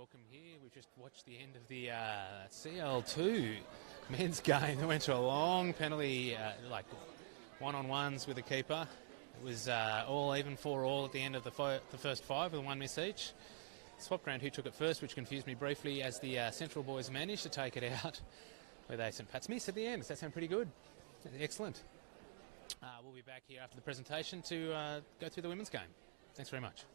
welcome here. We've just watched the end of the CL2 men's game that went to a long penalty, like one-on-ones with the keeper. It was all even 4-4 at the end of the first five with one miss each. Swapped around who took it first, which confused me briefly as the Central boys managed to take it out with a St Pat's miss at the end. Does that sound pretty good? Excellent. We'll be back here after the presentation to go through the women's game. Thanks very much.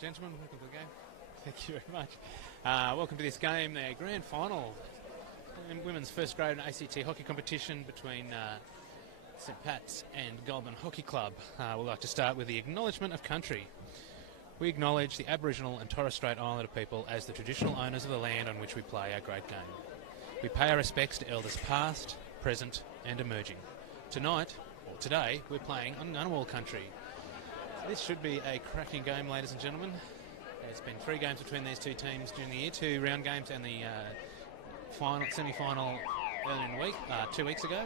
Gentlemen, welcome to the game. Thank you very much. Welcome to this game, the grand final in women's first grade ACT hockey competition between St Pat's and Goulburn Hockey Club. We'd like to start with the acknowledgement of country. We acknowledge the Aboriginal and Torres Strait Islander people as the traditional owners of the land on which we play our great game. We pay our respects to elders past, present and emerging. Tonight, or today, we're playing on Ngunnawal country. This should be a cracking game, ladies and gentlemen. There's been 3 games between these two teams during the year, 2 round games and the semi-final earlier in the week, 2 weeks ago.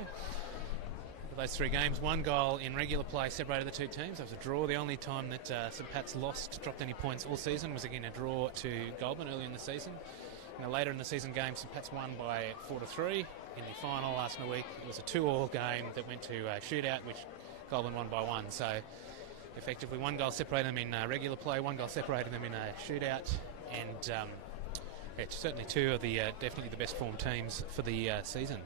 For those 3 games, 1 goal in regular play separated the two teams. It was a draw. The only time that St Pat's dropped any points all season was again a draw to Goulburn early in the season. In a later in the season game, St Pat's won by 4-3. In the final last week, it was a 2-2 game that went to a shootout, which Goulburn won by 1. So effectively 1 goal separated them in regular play, 1 goal separated them in a shootout, and it's certainly 2 of the definitely the best formed teams for the season.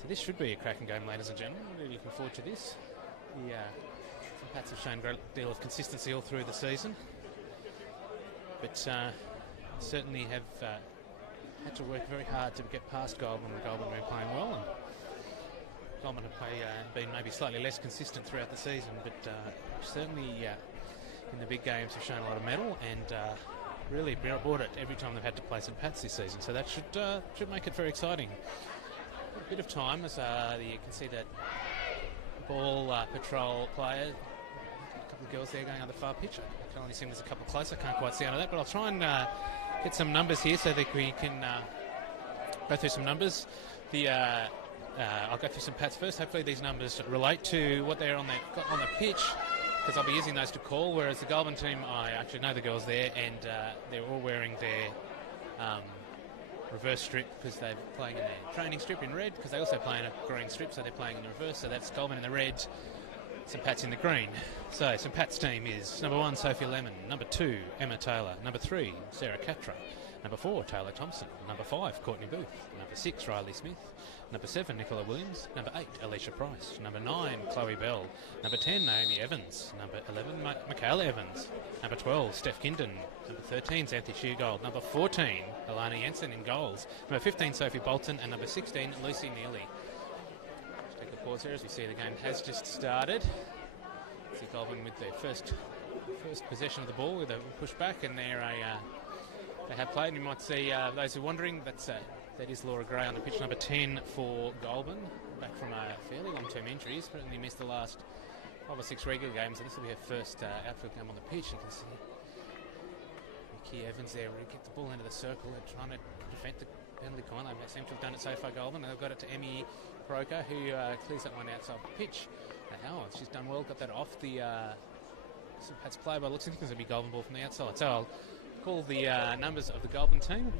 So this should be a cracking game, ladies and gentlemen. I'm really looking forward to this. The St Pat's have shown a great deal of consistency all through the season, but certainly have had to work very hard to get past Goulburn, and Goulburn have been playing well. And Goulburn have been maybe slightly less consistent throughout the season, but certainly in the big games have shown a lot of mettle and really brought it every time they've had to play St Pat's this season. So that should make it very exciting. A bit of time as you can see that ball patrol player, a couple of girls there going on the far pitch. I can only see there's a couple close. I can't quite see out of that, but I'll try and get some numbers here so that we can go through some numbers. I'll go through some Pats first. Hopefully these numbers relate to what they're on the pitch, because I'll be using those to call, whereas the Goulburn team, I actually know the girls there, and they're all wearing their reverse strip because they're playing in their training strip in red, because they also play in a green strip, so they're playing in the reverse. So that's Goulburn in the red, St Pat's in the green. So St Pat's team is number 1, Sophie Lemon, number 2, Emma Taylor, number 3, Sarah Catra, number 4, Taylor Thompson, number 5, Courtney Booth, number 6, Riley Smith, number 7, Nicola Williams, number 8, Alicia Price, number 9, Chloe Bell, number 10, Naomi Evans, number 11, Michaela Evans, number 12, Steph Kinden, number 13, Xanthi Sheargold, number 14, Alana Jensen in goals, number 15, Sophie Bolton, and number 16, Lucy Neely. Let's take a pause here as we see the game has just started. See Goulburn with their first possession of the ball with a push back, and they have played. And you might see those who are wondering, that is Laura Gray on the pitch, number 10 for Goulburn, back from a fairly long-term injury. He's certainly missed the last 5 or 6 regular games, and this will be her first outfield game on the pitch. You can see Nikki Evans there, really get the ball into the circle and trying to defend the penalty corner. They seem to have done it so far, Goulburn. They've got it to Emmy Croker, who clears that one outside the pitch. Now she's done well, got that off the St Pat's play, but it looks like it's going to be Goulburn ball from the outside. So I'll call the numbers of the Goulburn team.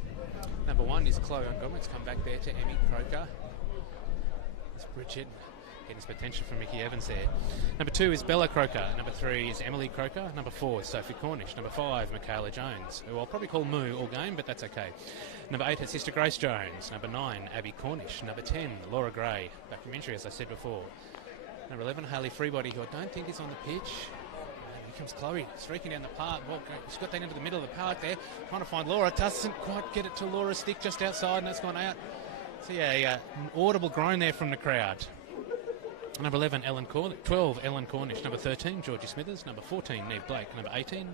Number 1 is Chloe Montgomery. It's come back there to Emmy Croker. There's Bridget getting some attention from Mickey Evans there. Number 2 is Bella Croker. Number 3 is Emily Croker. Number 4 is Sophie Cornish. Number 5, Michaela Jones, who I'll probably call Moo all game, but that's okay. Number 8, her sister Grace Jones. Number 9, Abby Cornish. Number 10, Laura Gray, back from injury, as I said before. Number 11, Hayley Freebody, who I don't think is on the pitch. Here comes Chloe, streaking down the park. Well, she's got that into the middle of the park there, trying to find Laura. Doesn't quite get it to Laura's stick, just outside, and that's gone out. So yeah, an audible groan there from the crowd. Number 11, 12, Ellen Cornish. Number 13, Georgie Smithers. Number 14, Neve Blake. Number 18,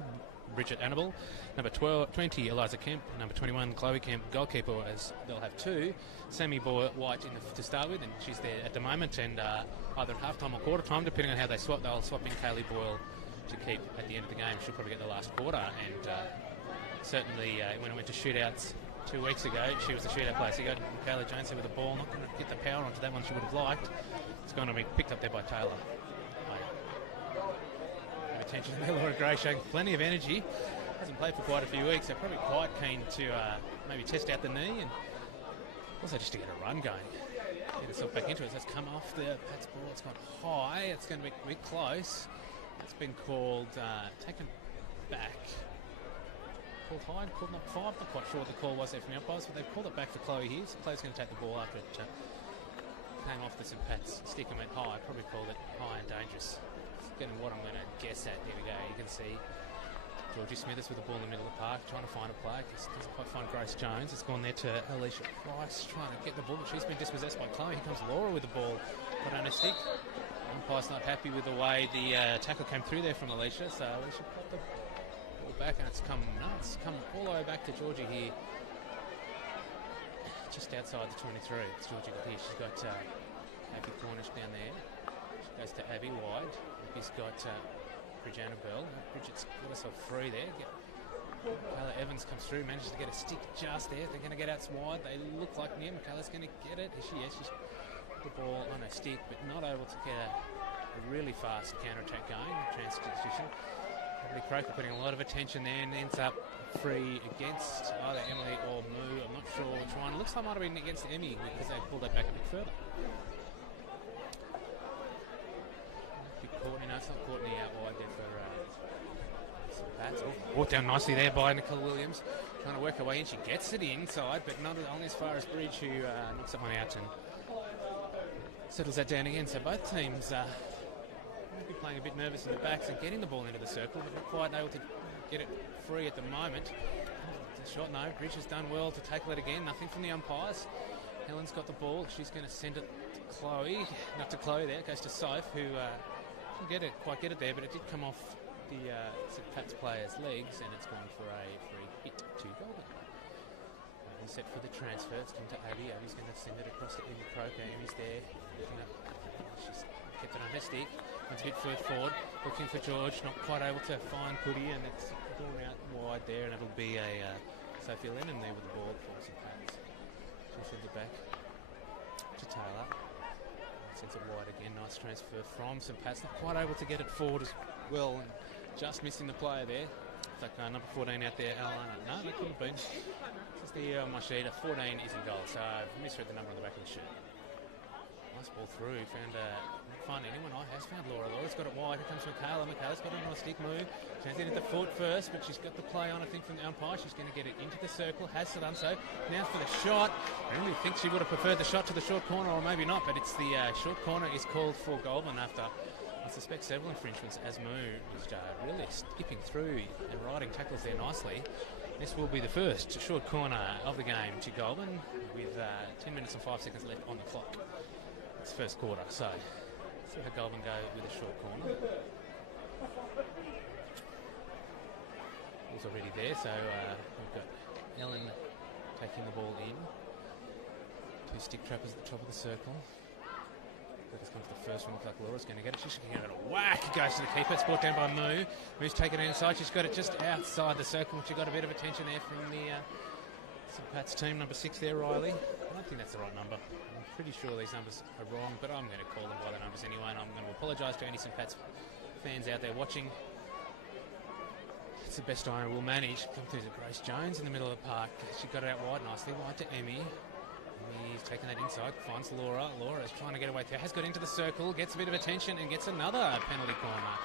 Bridget Annabelle. Number 20, Eliza Kemp. Number 21, Chloe Kemp, goalkeeper, as they'll have 2. Sammy White to start with, and she's there at the moment, and either at half-time or quarter-time, depending on how they swap. They'll swap in Kaylee Boyle to keep at the end of the game. She'll probably get the last quarter, and certainly when it went to shootouts 2 weeks ago, she was the shootout player. So you got Michaela Jones there with the ball, not going to get the power onto that one she would have liked. It's going to be picked up there by Taylor. Attention to Laura Gray, showing plenty of energy. Hasn't played for quite a few weeks, so probably quite keen to maybe test out the knee, and also just to get a run going. Get herself back into it. So it's come off the Pat's ball. It's gone high. It's going to be a bit close. It's been called, taken back. Called high, called not 5. Not quite sure what the call was there from the umpires, but they've called it back for Chloe here. So Chloe's going to take the ball after it came off the St Pat's stick and went high. Probably called it high and dangerous. Getting what I'm going to guess at. There we go. You can see Georgie Smithers with the ball in the middle of the park, trying to find a play. Doesn't quite find Grace Jones. It's gone there to Alicia Price, trying to get the ball, but she's been dispossessed by Chloe. Here comes Laura with the ball, but on a stick. Umpire's not happy with the way the tackle came through there from Alicia, so Alicia put the ball back, and it's come all the way back to Georgie here, just outside the 23. It's Georgie here. She's got Abby Cornish down there. She goes to Abby wide. Abby's got Bridgana Bell. Bridget's got herself free there. Michaela Evans comes through, manages to get a stick just there. They're going to get out wide. They look like near. Michaela's going to get it. Is she? Yes, she's got the ball on her stick, but not able to get a really fast counter-attack going. Transition. Emily Croker putting a lot of attention there and ends up free against either Emily or Moo. I'm not sure which one. Looks like it might have been against Emmy because they pulled that back a bit further. Courtney, no, it's not Courtney out wide there for some bats. Walked down nicely there by Nicole Williams, trying to work her way in. She gets it inside, but not only as far as Bridge, who knocks that one out and settles that down again. So both teams might be playing a bit nervous in the backs and getting the ball into the circle, but not quite able to get it free at the moment. The shot, no. Bridge has done well to tackle it again. Nothing from the umpires. Helen's got the ball. She's going to send it to Chloe. Not to Chloe there. It goes to Soph, who didn't quite get it there, but it did come off the St Pat's player's legs, and it's gone for a free hit to Goulburn. Set for the transfer. It's come to Abby. Abby's going to send it across to Emmy Croker. Emmy's there. She's kept it on her stick. It's a bit further forward. Looking for George. Not quite able to find Putty, and it's gone out wide there, and it'll be a Sophie Lennon there with the ball for St Pat's. She'll send it back to Taylor. Sends it wide again. Nice transfer from St Pat's. Not quite able to get it forward as well, and just missing the player there. It's like number 14 out there, Alana. No, that could have been. This is the my sheet. 14 is in goal, so I've misread the number on the back of the shirt. Nice ball through. Not finding anyone. Has found Laura. Laura's got it wide. Here comes Michaela. Michaela's got it on a stick move. She has it at the foot first, but she's got the play on, I think, from the umpire. She's going to get it into the circle. Has done so. Now for the shot. I really think she would have preferred the shot to the short corner, or maybe not, but it's the short corner is called for Goulburn after, I suspect, several infringements as Moo was really skipping through and riding tackles there nicely. This will be the first short corner of the game to Goulburn with 10 minutes and 5 seconds left on the clock. It's first quarter, so see how Goulburn go with a short corner. Ball's already there, so we've got Ellen taking the ball in. Two stick trappers at the top of the circle. This comes the first one. Looks like Laura's going to get it. She's going to get it. Whack! It goes to the keeper. It's brought down by Moo. Moo's taken it inside. She's got it just outside the circle. She got a bit of attention there from the St Pat's team, number 6 there, Riley. I don't think that's the right number. I'm pretty sure these numbers are wrong, but I'm going to call them by the numbers anyway, and I'm going to apologise to any St Pat's fans out there watching. It's the best I will manage. Come through to Grace Jones in the middle of the park. She got it out wide nicely. Wide to Emmy. He's taking that inside, finds Laura. Laura's trying to get away there, has got into the circle, gets a bit of attention and gets another penalty corner.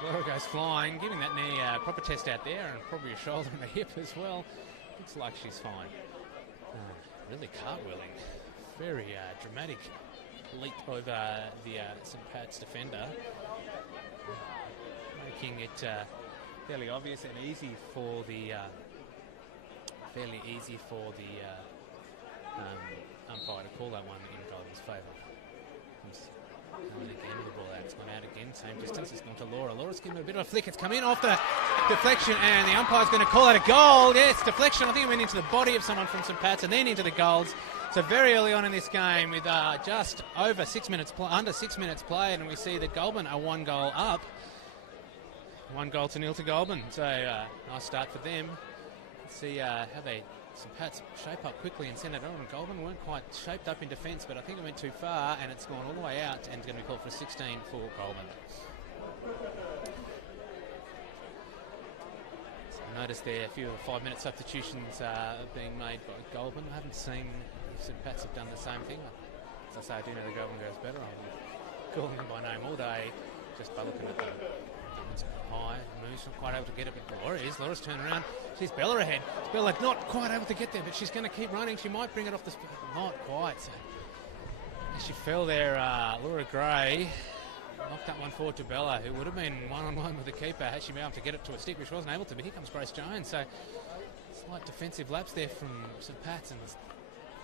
So Laura goes flying, giving that knee a proper test out there, and probably a shoulder and a hip as well. Looks like she's fine. Really cartwheeling. Very dramatic leap over the St Pat's defender. Making it fairly obvious and easy for the umpire to call that one in Goulburn's favour. Again with the ball out. It's gone out again. Same distance. It's gone to Laura. Laura's given it a bit of a flick. It's come in off the deflection, and the umpire's going to call it a goal. Yes, deflection. I think it went into the body of someone from St Pat's and then into the goals. So very early on in this game, with just over 6 minutes, under 6 minutes played, and we see that Goulburn are 1 goal up. 1-0 to Goulburn. So nice start for them. Let's see how St Pat's shape up quickly and send it on. And Goulburn weren't quite shaped up in defence, but I think it went too far, and it's gone all the way out, and it's going to be called for 16 for Goulburn. So I noticed there a few 5-minute substitutions being made by Goulburn. I haven't seen if St Pat's have done the same thing. As I say, I do know the Goulburn goes better. I'm calling them by name all day just by looking at the high. Moves not quite able to get it, but Laura's turned around. She's Bella ahead. Bella not quite able to get there, but she's going to keep running. She might bring it off the spot. Not quite. So, as she fell there, Laura Gray knocked knocked that one forward to Bella, who would have been one-on-one with the keeper had she been able to get it to a stick, which wasn't able to. But here comes Grace Jones. So slight defensive lapse there from St Pat's, and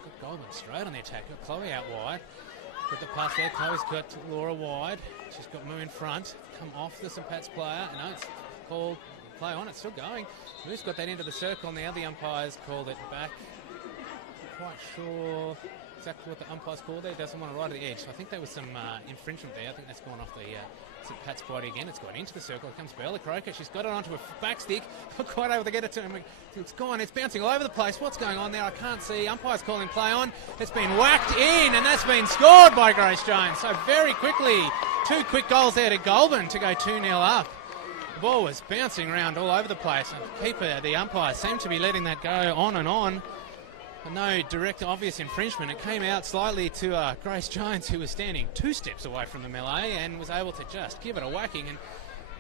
got Goulburn straight on the attack. Got Chloe out wide. Got the pass there. Chloe's got Laura wide. She's got Moo in front. Come off the St Pat's player. No, it's called play on. It's still going. Moo's got that into the circle. Now the umpires called it back. Not quite sure exactly what the umpires called there. Doesn't want to right at the edge. So I think there was some infringement there. I think that's gone off the St Pat's body again. It's gone into the circle. Here comes Bella Croker. She's got it onto a back stick. Not quite able to get it to him. It's gone. It's bouncing all over the place. What's going on there? I can't see. Umpires calling play on. It's been whacked in, and that's been scored by Grace Jones. So very quickly, 2 quick goals there to Goulburn to go 2-0 up. The ball was bouncing around all over the place. And the umpires seem to be letting that go on and on. No direct obvious infringement. It came out slightly to Grace Jones, who was standing 2 steps away from the melee and was able to just give it a whacking and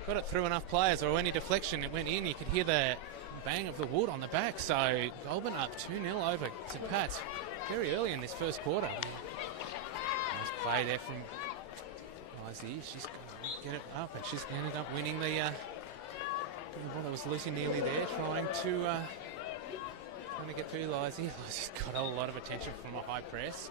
got it through enough players, or any deflection it went in. You could hear the bang of the wood on the back. So Goulburn up 2-0 over St Pat's very early in this first quarter. Nice play there from Lizzie. She's going to get it up, and she's ended up winning the ball. That was Lucy nearly there trying to get through Lizzie. Lizzie's got a lot of attention from a high press.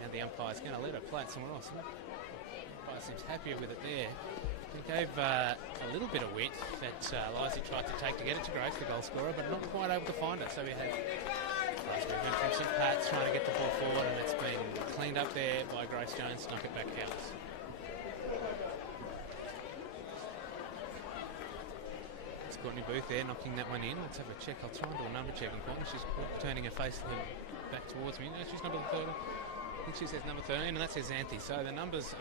Now the umpire's going to let her play it somewhere else. The umpire seems happier with it there. It gave a little bit of wit that Lizzie tried to take to get it to Grace, the goal scorer, but not quite able to find it. So we had Grace movement from St Pat's trying to get the ball forward, and it's been cleaned up there by Grace Jones, snuck it back out. Courtney Booth there knocking that one in. Let's have a check. I'll try and do a number check in Courtney. She's turning her face back towards me. No, she's number 13. I think she says number 13, and that says Xanthi. So the numbers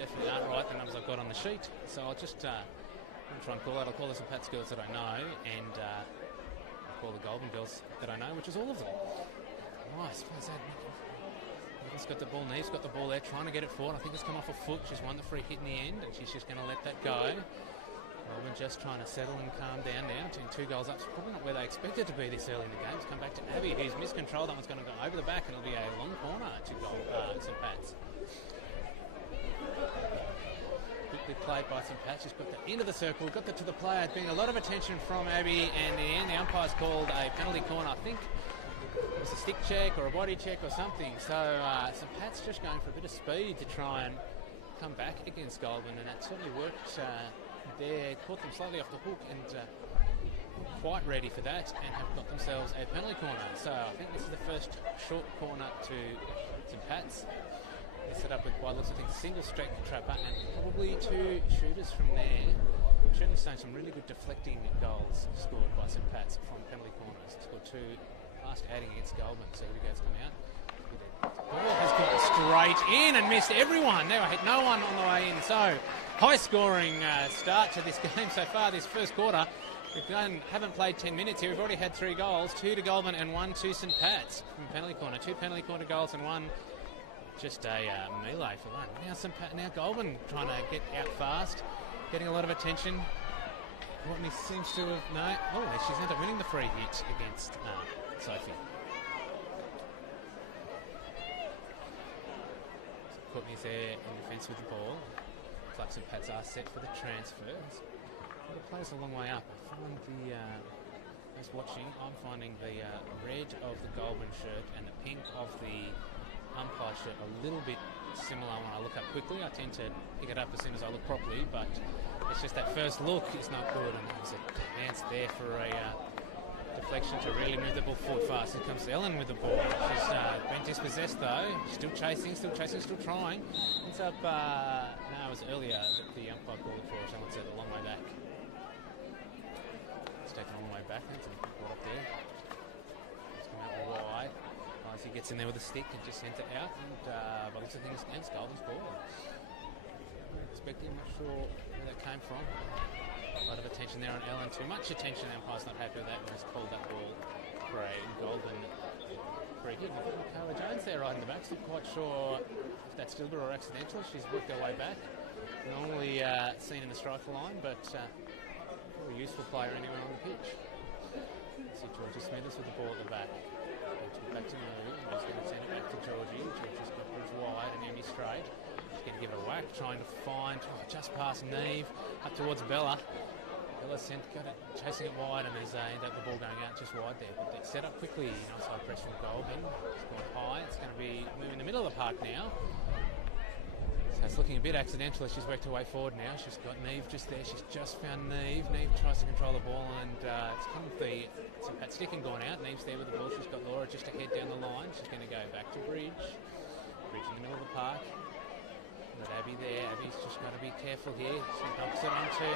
definitely aren't right, the numbers I've got on the sheet. So I'll just try and call out. I'll call the St Pat's girls that I know, and I'll call the Goulburn girls that I know, which is all of them. Nice. What's that? Neve's got the ball. Neve's got the ball there, trying to get it forward. I think it's come off a foot. She's won the free hit in the end, and she's just going to let that go. Goulburn just trying to settle and calm down now. 2 goals up. It's probably not where they expected to be this early in the game. It's come back to Abby, who's miscontrolled. That one's going to go over the back, and it'll be a long corner to St Pat's. Quickly played by St Pat's. She's got that into the circle, got that to the player. There's been a lot of attention from Abby, and in the end, the umpire's called a penalty corner. I think it was a stick check or a body check or something. So St Pat's just going for a bit of speed to try and come back against Goulburn, and that certainly worked. There, caught them slightly off the hook, and not quite ready for that, and have got themselves a penalty corner. So I think this is the first short corner to St Pat's. They set up with, by looks, I think, a single straight trapper and probably 2 shooters from there. Certainly saying some really good deflecting goals scored by St Pat's from penalty corners. Scored 2 last outing against Goulburn. So here we go, it's coming out. The ball has gone straight in and missed everyone. There, hit no one on the way in. So high scoring start to this game so far, this first quarter. Haven't played 10 minutes here. We've already had 3 goals, 2 to Goulburn and 1 to St Pat's from penalty corner. 2 penalty corner goals and 1 just a melee for 1. Now Goulburn trying to get out fast, getting a lot of attention. Courtney seems to have she's ended up winning the free hit against Sophie. Courtney's there in defence with the ball. Looks like St Pat's are set for the transfers. The players a long way up. I find as watching, I'm finding the red of the Goulburn shirt and the pink of the umpire shirt a little bit similar when I look up quickly. I tend to pick it up as soon as I look properly, but it's just that first look is not good, and there's a chance there for a deflection to really move the ball forward fast. Here comes Ellen with the ball. She's been dispossessed though. Still chasing, still trying. Ends up, it was earlier that the umpire called it for, someone said a long way back. It's taken a long way back. It's caught up there. It's come out wide. He gets in there with a stick and just sends it out. And by the looks of things, against Goulburn's ball. Expecting, I'm not sure where that came from. A lot of attention there on Ellen. Too much attention. The umpire's not happy with that, and has called that ball for a Goulburn free hit. Carla Jones there right in the back. Not quite sure if that's deliberate or accidental. She's worked her way back. Normally seen in the striker line, but a useful player anywhere on the pitch. See Georgia Smithers with the ball at the back. Back to Moo, and he's going to send it back to Georgie. Georgie's got Bruce wide and Emmy straight. She's going to give it a whack, trying to find, just past Neve, up towards Bella. Bella's chasing it wide, and there's end up the ball going out just wide there. But they set up quickly, outside press from Goulburn. It's gone high. It's going to be moving in the middle of the park now. So it's looking a bit accidental as she's worked her way forward now. She's got Neve just there. She's just found Neve. Neve tries to control the ball, and it's come with the St. Pat stick and gone out. Neve's there with the ball. She's got Laura just ahead down the line. She's going to go back to Bridge. Bridge in the middle of the park. Got Abby there. Abby's just got to be careful here. She knocks it onto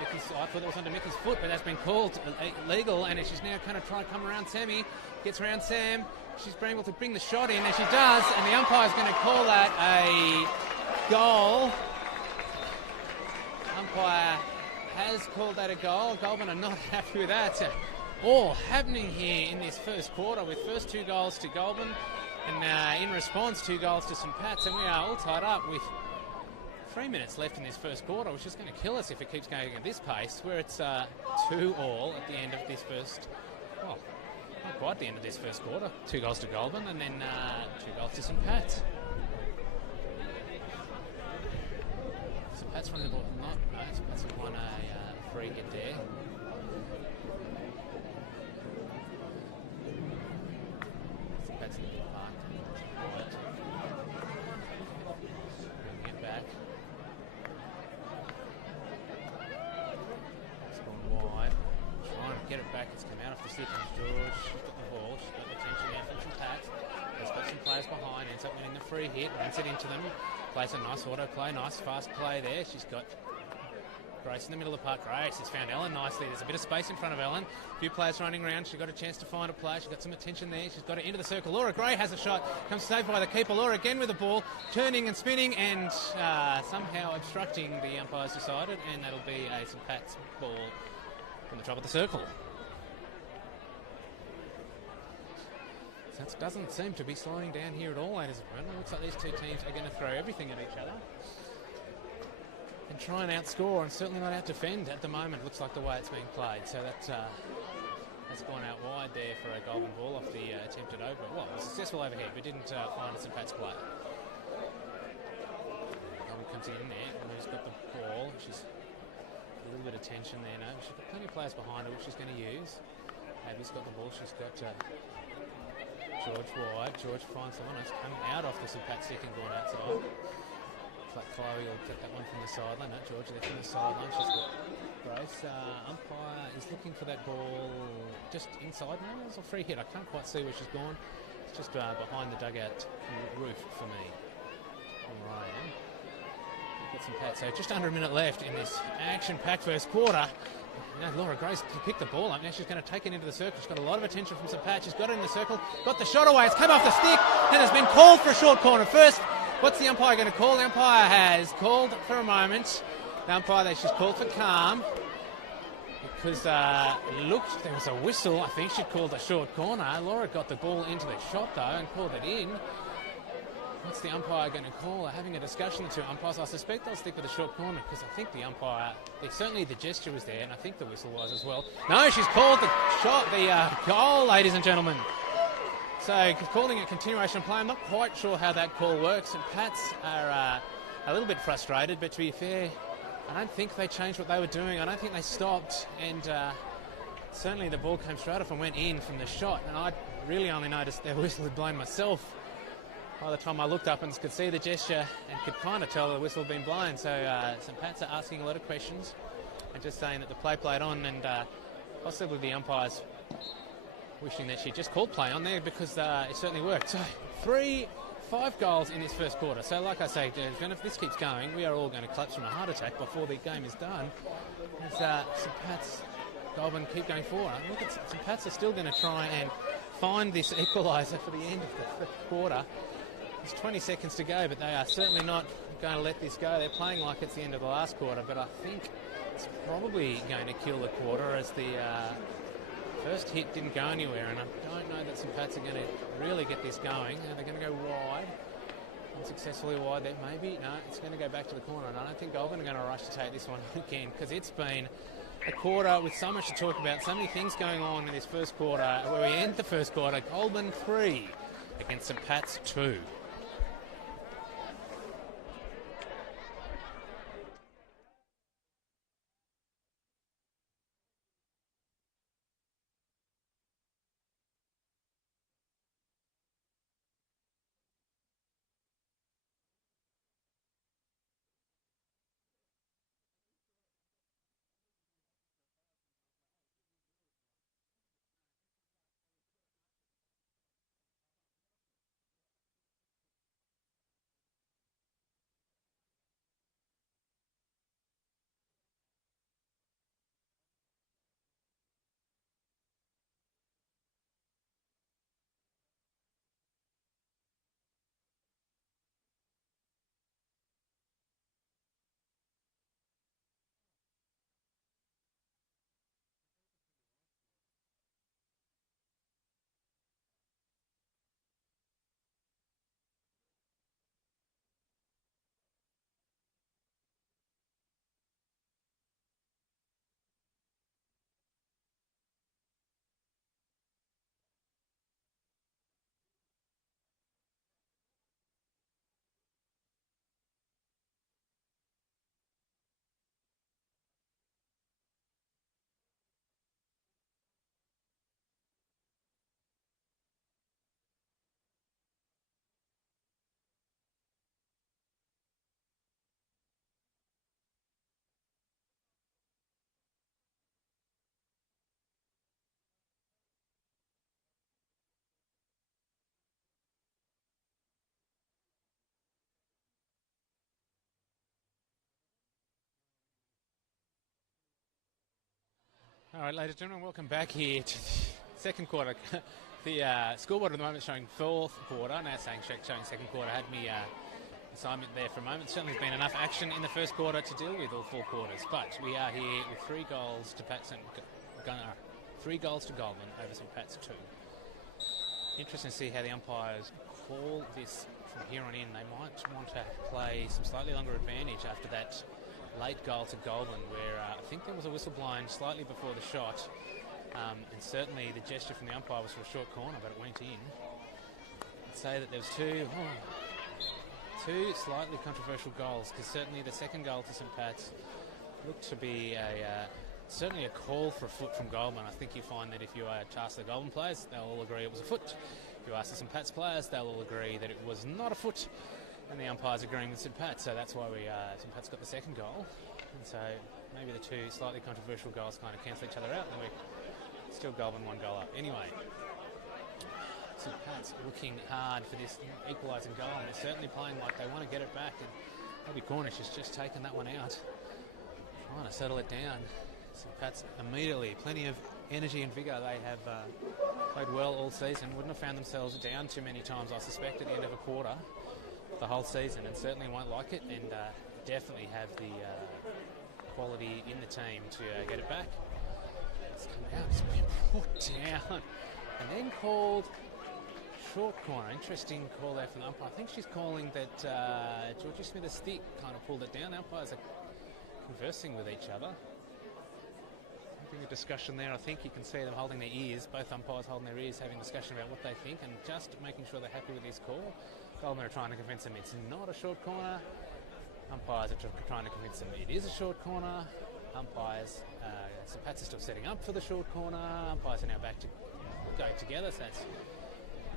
Mickey's. I thought it was under Mickey's foot, but that's been called illegal, and she's now kind of trying to come around Sammy. Gets around Sam. She's been able to bring the shot in, and she does, and the umpire's going to call that a goal. Umpire has called that a goal. Goulburn are not happy with that. All happening here in this first quarter, with first 2 goals to Goulburn, and in response 2 goals to St. Pat's, and we are all tied up with 3 minutes left in this first quarter, which is going to kill us if it keeps going at this pace, where it's 2-2 at the end of this first, not quite the end of this first quarter. 2 goals to Goulburn, and then 2 goals to St. Pat's. St. Pat's running the ball, St. Pat's have won a free hit there. St. Pat's in the park. Bringing it back. It's gone wide. Trying to get it back. It's come out off the stick. George, she's got the ball. She's got the tension now from St. Pat's. There's got some players behind. Ends up winning the free hit. Runs it into them. Plays a nice auto play. Nice fast play there. She's got Grace in the middle of the park. Grace has found Ellen nicely. There's a bit of space in front of Ellen. A few players running around. She got a chance to find a player. She got some attention there. She's got it into the circle. Laura Gray has a shot. Comes saved by the keeper. Laura again with the ball. Turning and spinning and somehow obstructing, the umpires decided. And that'll be a St. Pat's ball from the top of the circle. So it doesn't seem to be slowing down here at all, ladies and gentlemen. It looks like these 2 teams are going to throw everything at each other and try and outscore, and certainly not out-defend at the moment. It looks like the way it's being played. So that's gone out wide there for a Goulburn ball off the attempted over. Well, it was successful overhead, but didn't find a St. Pat's player. Goulburn comes in there, and who's got the ball? She's a little bit of tension there now. She's got plenty of players behind her, which she's going to use. Abby's got the ball. She's got George wide. George finds someone who's come out off the St. Pat's stick and gone outside. Looks like Chloe will get that one from the sideline. No, George there from the sideline. She's got Grace. Umpire is looking for that ball just inside now. It's a free hit. I can't quite see where she's gone. It's just behind the dugout roof for me. All right. Got some Pat. So just under a minute left in this action-packed first quarter. Laura Grace picked the ball up. Now she's going to take it into the circle. She's got a lot of attention from St. Pat. She's got it in the circle. Got the shot away. It's come off the stick and has been called for a short corner. First, what's the umpire going to call? The umpire has called for a moment. The umpire there, she's called for calm. Because it looked, there was a whistle. I think she called a short corner. Laura got the ball into the shot though and called it in. What's the umpire going to call? They're having a discussion, the 2 umpires. I suspect they'll stick with the short corner because I think the umpire, certainly the gesture was there, and I think the whistle was as well. No, she's called the shot, the goal, ladies and gentlemen. So calling a continuation of play. I'm not quite sure how that call works. And Pats are a little bit frustrated, but to be fair, I don't think they changed what they were doing. I don't think they stopped, and certainly the ball came straight off and went in from the shot. And I really only noticed their whistle had blown myself by the time I looked up and could see the gesture and could kind of tell the whistle had been blown. So St. Pat's are asking a lot of questions and just saying that the play played on, and possibly the umpires wishing that she just called play on there because it certainly worked. So 5 goals in this first quarter. So like I say, if this keeps going, we are all going to collapse from a heart attack before the game is done. As St. Pat's, Goulburn keep going forward. Look at St. Pat's are still going to try and find this equaliser for the end of the first quarter. There's 20 seconds to go, but they are certainly not going to let this go. They're playing like it's the end of the last quarter, but I think it's probably going to kill the quarter as the first hit didn't go anywhere, and I don't know that St. Pat's are going to really get this going. They're going to go wide, unsuccessfully wide there, maybe. No, it's going to go back to the corner, and I don't think Goulburn are going to rush to take this one again, because it's been a quarter with so much to talk about, so many things going on in this first quarter, where we end the first quarter, Goulburn 3 against St. Pat's 2. All right, ladies and gentlemen, welcome back here to the second quarter. The scoreboard at the moment showing fourth quarter. Now showing second quarter. Had me assignment there for a moment. Certainly been enough action in the first quarter to deal with all four quarters. But we are here with 3 goals to Pat's 3 goals to Goulburn over St Pat's 2. Interesting to see how the umpires call this from here on in. They might want to play some slightly longer advantage after that late goal to Goulburn, where I think there was a whistle blown slightly before the shot. And certainly the gesture from the umpire was for a short corner, but it went in. I'd say that there was two slightly controversial goals, because certainly the second goal to St Pat's looked to be certainly a call for a foot from Goulburn. I think you find that if you ask the Goulburn players, they'll all agree it was a foot. If you ask the St Pat's players, they'll all agree that it was not a foot, and the umpire's agreeing with St Pat's, so that's why St Pat's got the second goal. And so maybe the two slightly controversial goals kind of cancel each other out, and we're still Goulburn 1 goal up. Anyway, St Pat's looking hard for this equalising goal, and they're certainly playing like they want to get it back, and Abby Cornish has just taken that one out, trying to settle it down. St Pat's immediately, plenty of energy and vigour. They have played well all season, wouldn't have found themselves down too many times, I suspect, at the end of a quarter the whole season, and certainly won't like it, and definitely have the quality in the team to get it back. It's come out, it's been brought down and then called short corner. Interesting call there from the umpire. I think she's calling that Georgie Smith's stick kind of pulled it down. The umpires are conversing with each other. Having a discussion there. I think you can see them holding their ears, both umpires holding their ears, having a discussion about what they think and just making sure they're happy with this call. Goulburn are trying to convince them it's not a short corner. Umpires are trying to convince them it is a short corner. Umpires, St Pat's are still setting up for the short corner. Umpires are now back to go together, so that's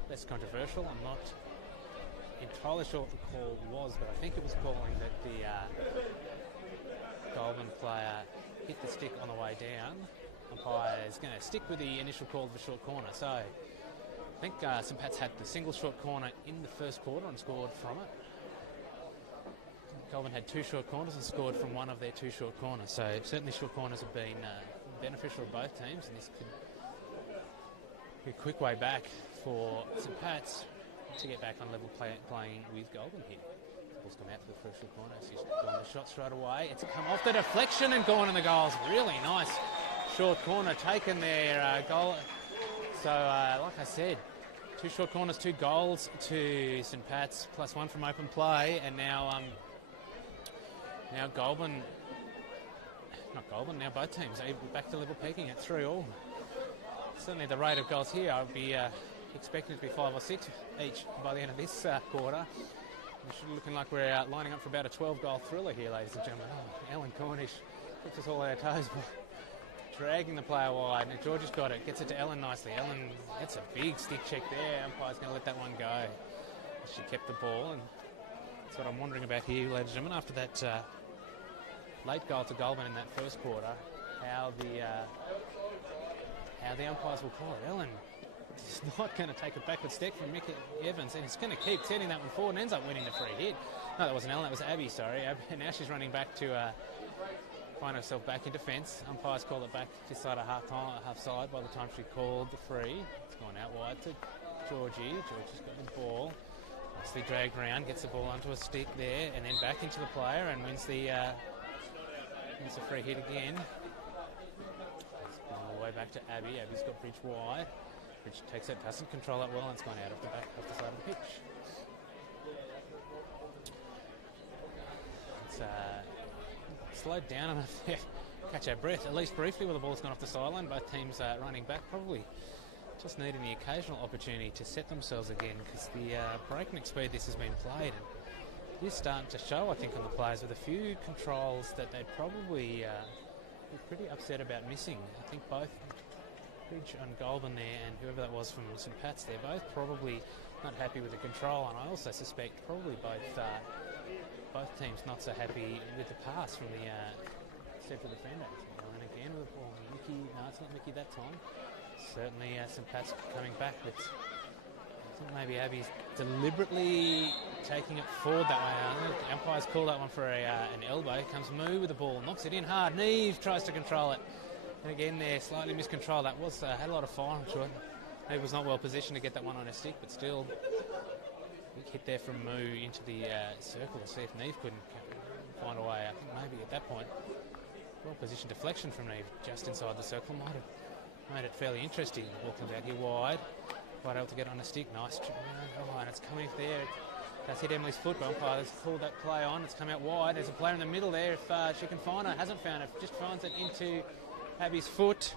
less controversial. I'm not entirely sure what the call was, but I think it was calling that the Goulburn player hit the stick on the way down. Umpire is going to stick with the initial call of the short corner. So I think St Pat's had the single short corner in the first quarter and scored from it. Goulburn had 2 short corners and scored from one of their 2 short corners. So certainly short corners have been beneficial to both teams, and this could be a quick way back for St Pat's to get back on level playing with Goulburn here. The ball's come out for the first short corner. She's gone the shot straight away. It's come off the deflection and gone in the goals. Really nice short corner taken there. Goal. So like I said, 2 short corners, 2 goals to St Pat's, plus 1 from open play, and now Goulburn, not Goulburn, now both teams are back to level peaking at 3-3. Certainly the rate of goals here, I would be expecting it to be 5 or 6 each by the end of this quarter. We're looking like we're lining up for about a 12-goal thriller here, ladies and gentlemen. Oh, Ellen Cornish puts us all on our toes by dragging the player wide. And George has got it, gets it to Ellen nicely. Ellen gets a big stick check there. Umpire's going to let that one go. She kept the ball, and that's what I'm wondering about here, ladies and gentlemen, after that late goal to Goulburn in that first quarter, how the umpires will call it. Ellen is not going to take a backward step from Mickey Evans, and he's going to keep setting that one forward and ends up winning the free hit. No, that wasn't Ellen, that was Abby, sorry. And now she's running back to find herself back in defence. Umpires called it back this side of half side by the time she called the free. It's gone out wide to Georgie. Georgie's got the ball. Nicely dragged round, gets the ball onto a stick there, and then back into the player and wins the free hit again. It's gone all the way back to Abby. Abby's got Bridge wide. Bridge takes it, doesn't control that well, and it's gone out off the side of the pitch. It's slowed down enough there. Catch our breath, at least briefly, where the ball's gone off the sideline. Both teams running back, probably just needing the occasional opportunity to set themselves again, because the breakneck speed this has been played, and it is starting to show, I think, on the players with a few controls that they'd probably be pretty upset about missing. I think both Bridge and Goulburn there, and whoever that was from St Pat's, they're both probably not happy with the control, and I also suspect probably both teams not so happy with the pass from the central defender. And again with the ball, Mickey, no, it's not Mickey that time. Certainly St Pat's coming back, but I think maybe Abby's deliberately taking it forward that way. The umpire's called that one for an elbow. Comes Moo with the ball, knocks it in hard. Neve tries to control it. And again there, slightly miscontrolled. That was had a lot of fire to it. Neve was not well positioned to get that one on her stick, but still, big hit there from Moo into the circle to see if Neve couldn't find a way. I think maybe at that point, well positioned deflection from Neve just inside the circle might have made it fairly interesting. The ball comes out here wide, quite able to get on a stick. Nice, and it's coming there. That's hit Emily's foot, but umpire's pulled that play on. It's come out wide. There's a player in the middle there. If she can find it, hasn't found it, just finds it into Abby's foot.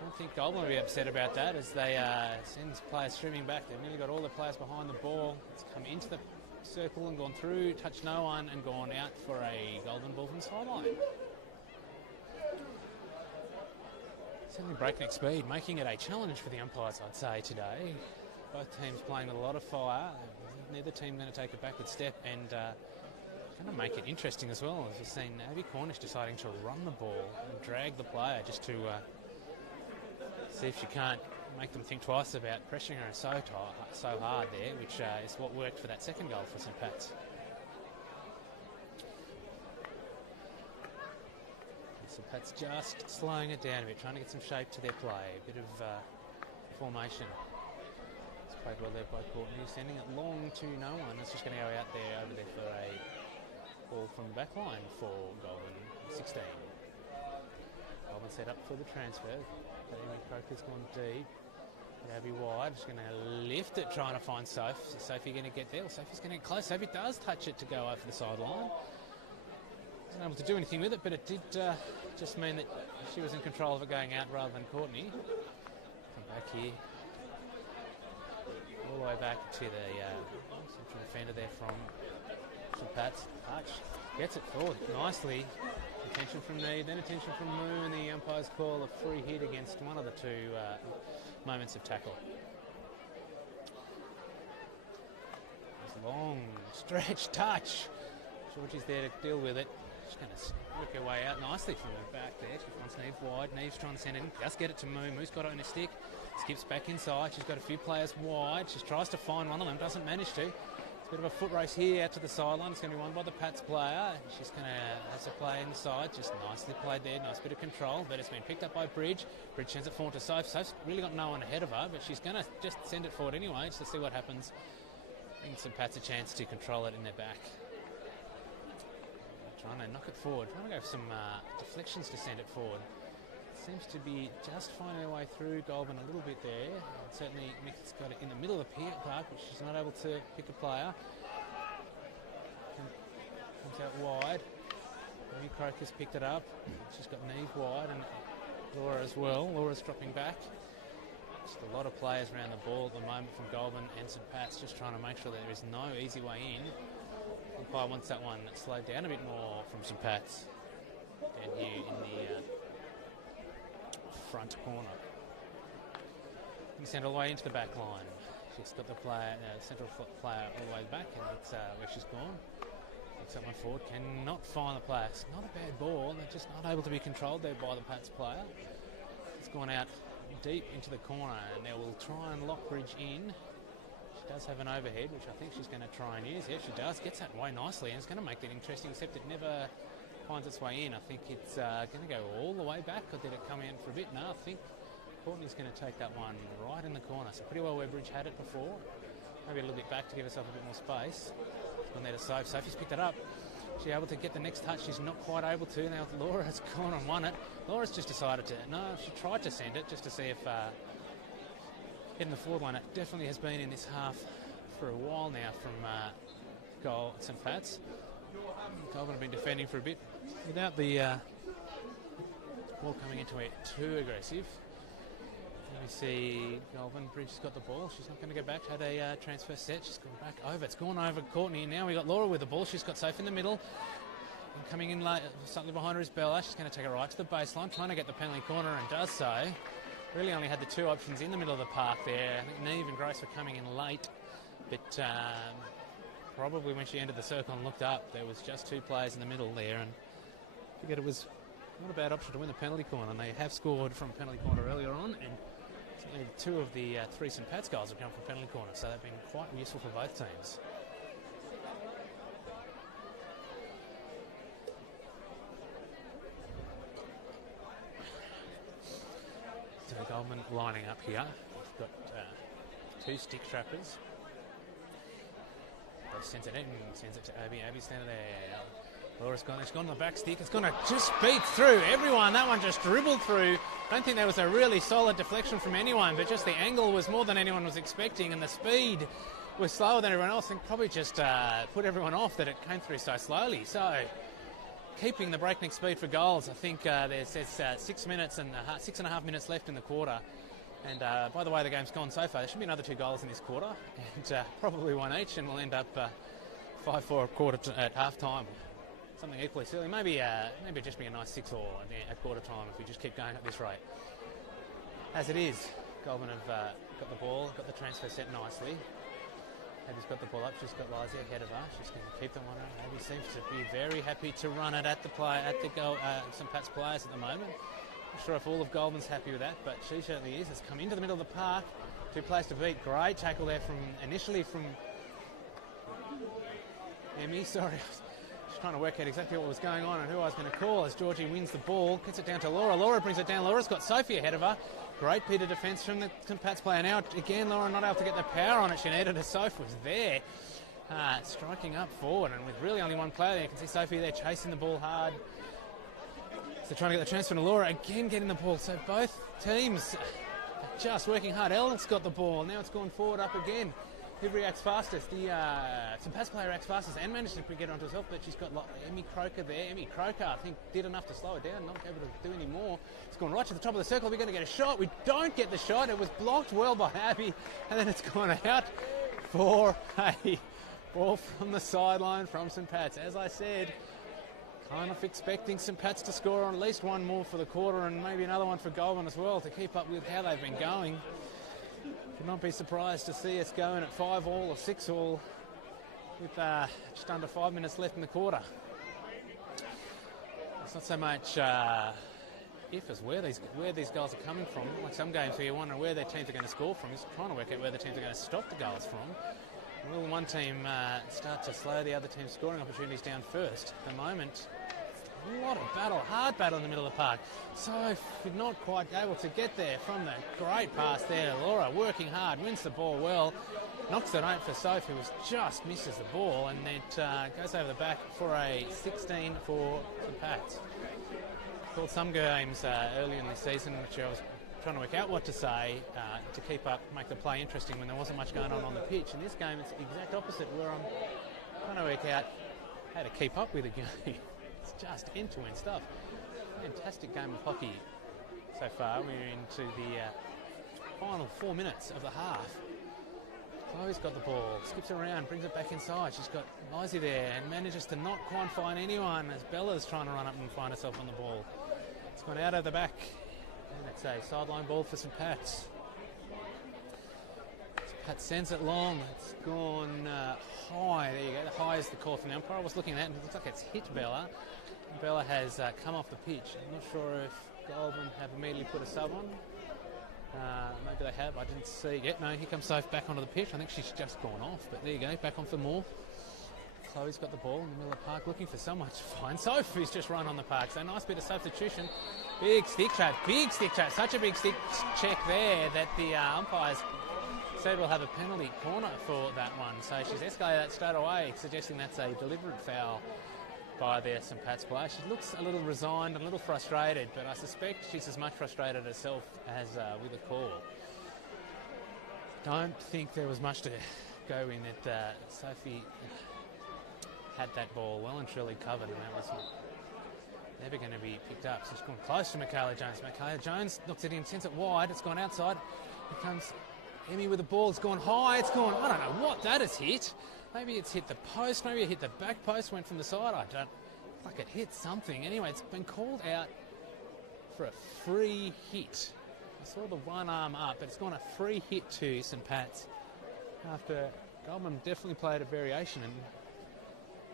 I don't think Goulburn will be upset about that as they send players streaming back. They've nearly got all the players behind the ball. It's come into the circle and gone through, touched no one, and gone out for a Goulburn ball from the sideline. Certainly breakneck speed, making it a challenge for the umpires, I'd say, today. Both teams playing with a lot of fire. Neither team going to take a backward step and going to make it interesting as well. As you've seen, Abby Cornish deciding to run the ball and drag the player just to see if she can't make them think twice about pressuring her so hard there, which is what worked for that second goal for St Pat's. St Pat's just slowing it down a bit, trying to get some shape to their play, a bit of formation. It's played well there by Courtney, sending it long to no one. It's just going to go out there, over there for a ball from the back line for Goulburn 16. Goulburn set up for the transfer. Amy Croker's gone deep. Abby wide, just going to lift it, trying to find Soph. Is Sophie going to get there? Well, Sophie's going to get close. Sophie does touch it to go over the sideline. Wasn't able to do anything with it, but it did just mean that she was in control of it going out rather than Courtney. Come back here. All the way back to the central defender there from St Pat's. Touch. Gets it forward nicely. Attention from Neve, then attention from Moo, and the umpires call a free hit against one of the two moments of tackle. This long stretch touch. Georgie's there to deal with it. She's going to work her way out nicely from the back there. She finds Neve wide. Neve's trying to send it in. Just get it to Moo. Moo's got it on her stick. Skips back inside. She's got a few players wide. She tries to find one of them. Doesn't manage to. It's a bit of a foot race here out to the sideline. It's going to be won by the Pats player. She's going to have to play inside. Just nicely played there. Nice bit of control. But it's been picked up by Bridge. Bridge sends it forward to Soph. Soph's really got no one ahead of her, but she's going to just send it forward anyway just to see what happens. Giving St Pat's a chance to control it in their back. Trying to knock it forward. Trying to go for some deflections to send it forward. Seems to be just finding their way through Goulburn a little bit there. And certainly Mick's got it in the middle of the park, which she's not able to pick a player. Comes out wide. Amy Croker's picked it up. She's got Neve wide and Laura as well. Laura's dropping back. Just a lot of players around the ball at the moment from Goulburn and St Pat's, just trying to make sure that there is no easy way in. Umpire wants that one slowed down a bit more from St Pat's. Down here in the front corner. You send all the way into the back line. She's got the player, central player all the way back, and that's where she's gone. Takes that one forward, cannot find the player. It's not a bad ball, they're just not able to be controlled there by the Pats player. It's gone out deep into the corner, and they will try and lock Bridge in. She does have an overhead, which I think she's going to try and use. Yeah, she does. Gets that way nicely, and it's going to make that interesting, except it never finds its way in. I think it's going to go all the way back, or did it come in for a bit? No, I think Courtney's going to take that one right in the corner. So pretty well where Bridge had it before. Maybe a little bit back to give herself a bit more space. It's gone there to Soph. Sophie's picked it up. She's able to get the next touch. She's not quite able to. Now Laura has gone and won it. Laura's just decided to... No, she tried to send it just to see if... hitting the forward line. It definitely has been in this half for a while now from goal at St Pat's. Goulburn have been defending for a bit without the ball coming into it too aggressive. We see Goulburn. Bridge has got the ball. She's not going to go back. Had a transfer set. She's gone back over. It's gone over Courtney. Now we got Laura with the ball. She's got Soph in the middle. And coming in late, slightly behind her is Bella. She's going to take it right to the baseline, trying to get the penalty corner, and does so. Really only had the two options in the middle of the park there. I think Neve and Grace were coming in late, but probably when she entered the circle and looked up, there was just two players in the middle there, and I figured it was not a bad option to win the penalty corner. And they have scored from penalty corner earlier on, and two of the three St Pat's goals have come from penalty corner, so they've been quite useful for both teams. Goulburn lining up here. We've got two stick trappers. They sends it in, sends it to Abby. Abby's standing there. Laura's gone. She's gone on the back stick. It's going to just beat through everyone. That one just dribbled through. I don't think there was a really solid deflection from anyone, but just the angle was more than anyone was expecting, and the speed was slower than everyone else, and probably just put everyone off that it came through so slowly. So keeping the breakneck speed for goals. I think there's 6 minutes and 6.5 minutes left in the quarter. And by the way the game's gone so far, there should be another 2 goals in this quarter, and probably one each, and we'll end up 5-4 at half time. Something equally silly. Maybe just be a nice 6-all at quarter time if we just keep going at this rate. As it is, Goulburn have got the ball, got the transfer set nicely. Abby's got the ball up. She's got Liza ahead of her. She's going to keep the one. Abby seems to be very happy to run it at the goal. St Pat's players at the moment. Not sure if all of Goulburn's happy with that, but she certainly is. Has come into the middle of the park. 2 players to beat. Great tackle there from Emmy. Sorry. Trying to work out exactly what was going on and who I was going to call as Georgie wins the ball, gets it down to Laura. Laura brings it down. Laura's got Sophie ahead of her. Great bit of defence from the St Pat's player. Now again, Laura not able to get the power on it she needed as Sophie was there, striking up forward, and with really only one player there. You can see Sophie there chasing the ball hard. So trying to get the transfer to Laura, again getting the ball. So both teams are just working hard. Ellen's got the ball. Now it's gone forward up again. Who reacts fastest? The St Pat's player reacts fastest and managed to get onto herself, but she's got Emmy Croker there. Emmy Croker, I think, did enough to slow it down, not able to do any more. It's gone right to the top of the circle. We're going to get a shot. We don't get the shot. It was blocked well by Abby, and then it's gone out for a ball from the sideline from St Pat's. As I said, kind of expecting St Pat's to score on at least one more for the quarter and maybe another one for Goulburn as well to keep up with how they've been going. Would not be surprised to see us going at 5-all or 6-all with just under 5 minutes left in the quarter. It's not so much if as where these goals are coming from. Like some games where you wonder where their teams are going to score from. It's trying to work out where the teams are going to stop the goals from. Will one team start to slow the other team's scoring opportunities down first? At the moment, a lot of battle, hard battle in the middle of the park. So not quite able to get there from the great pass there. Laura working hard, wins the ball well, knocks it out for Sophie, who just misses the ball, and it goes over the back for a 16 for St Pat's. Called some games earlier in the season, which I was trying to work out what to say to keep up, make the play interesting when there wasn't much going on the pitch. In this game, it's the exact opposite, where I'm trying to work out how to keep up with the game. It's just end-to-end stuff. Fantastic game of hockey so far. We're into the final 4 minutes of the half. Chloe's got the ball, skips around, brings it back inside. She's got Lizzie there and manages to not quite find anyone as Bella's trying to run up and find herself on the ball. It's gone out of the back, and it's a sideline ball for St Pat's. St Pat sends it long. It's gone high. There you go. The high is the call from the umpire. I was looking at that, and it looks like it's hit Bella. Bella has come off the pitch. I'm not sure if Goulburn have immediately put a sub on. Maybe they have. I didn't see yet. No, here comes Soph back onto the pitch. I think she's just gone off, but there you go. Back on for more. Chloe's got the ball in the middle of the park, looking for someone to find. Soph, who's just run on the park. So nice bit of substitution. Big stick trap. Big stick trap. Such a big stick check there that the umpires said we'll have a penalty corner for that one. So she's escalated that straight away, suggesting that's a deliberate foul by their St Pat's player. She looks a little resigned and a little frustrated, but I suspect she's as much frustrated herself as with the call. Don't think there was much to go in that Sophie had that ball well and truly covered, and that was never going to be picked up. So she's gone close to Michaela Jones. Michaela Jones knocks it in, sends it wide. It's gone outside. Here comes Emmy with the ball. It's gone high. It's gone, I don't know what that has hit. Maybe it's hit the post. Maybe it hit the back post, went from the side. I don't, like it hit something. Anyway, it's been called out for a free hit. I saw the one arm up, but it's gone a free hit to St Pat's after Goulburn definitely played a variation and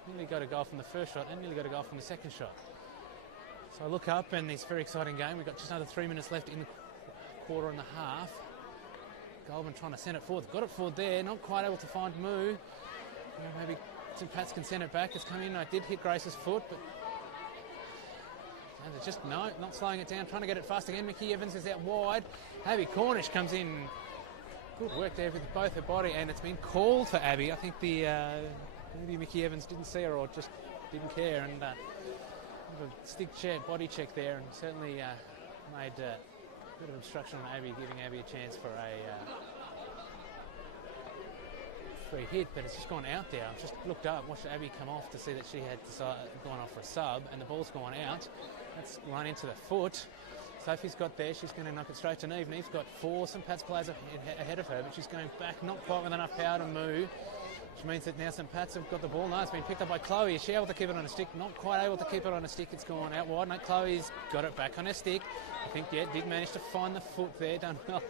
nearly got a goal from the first shot and nearly got a goal from the second shot. So I look up, and it's a very exciting game. We've got just under 3 minutes left in the quarter and a half. Goulburn trying to send it forward. Got it forward there, not quite able to find Moo. Maybe St Pat's can send it back. It's come in. I did hit Grace's foot, but And they're just, no, not slowing it down, trying to get it fast again. Mickey Evans is out wide. Abby Cornish comes in. Good work there with both her body, and it's been called for Abby. I think maybe Mickey Evans didn't see her or just didn't care, and a stick check, body check there, and certainly made a bit of obstruction on Abby, giving Abby a chance for a free hit, but it's just gone out there. I've just looked up, watched Abby come off to see that she had gone off for a sub, and the ball's gone out. That's run into the foot. Sophie's got there, she's going to knock it straight to Neve. Neve's got 4 St Pat's players ahead of her, but she's going back, not quite with enough power to move, which means that now St Pat's have got the ball. No, it's been picked up by Chloe. Is she able to keep it on a stick? Not quite able to keep it on a stick. It's gone out wide. No, Chloe's got it back on her stick. I think, yeah, did manage to find the foot there. Done well.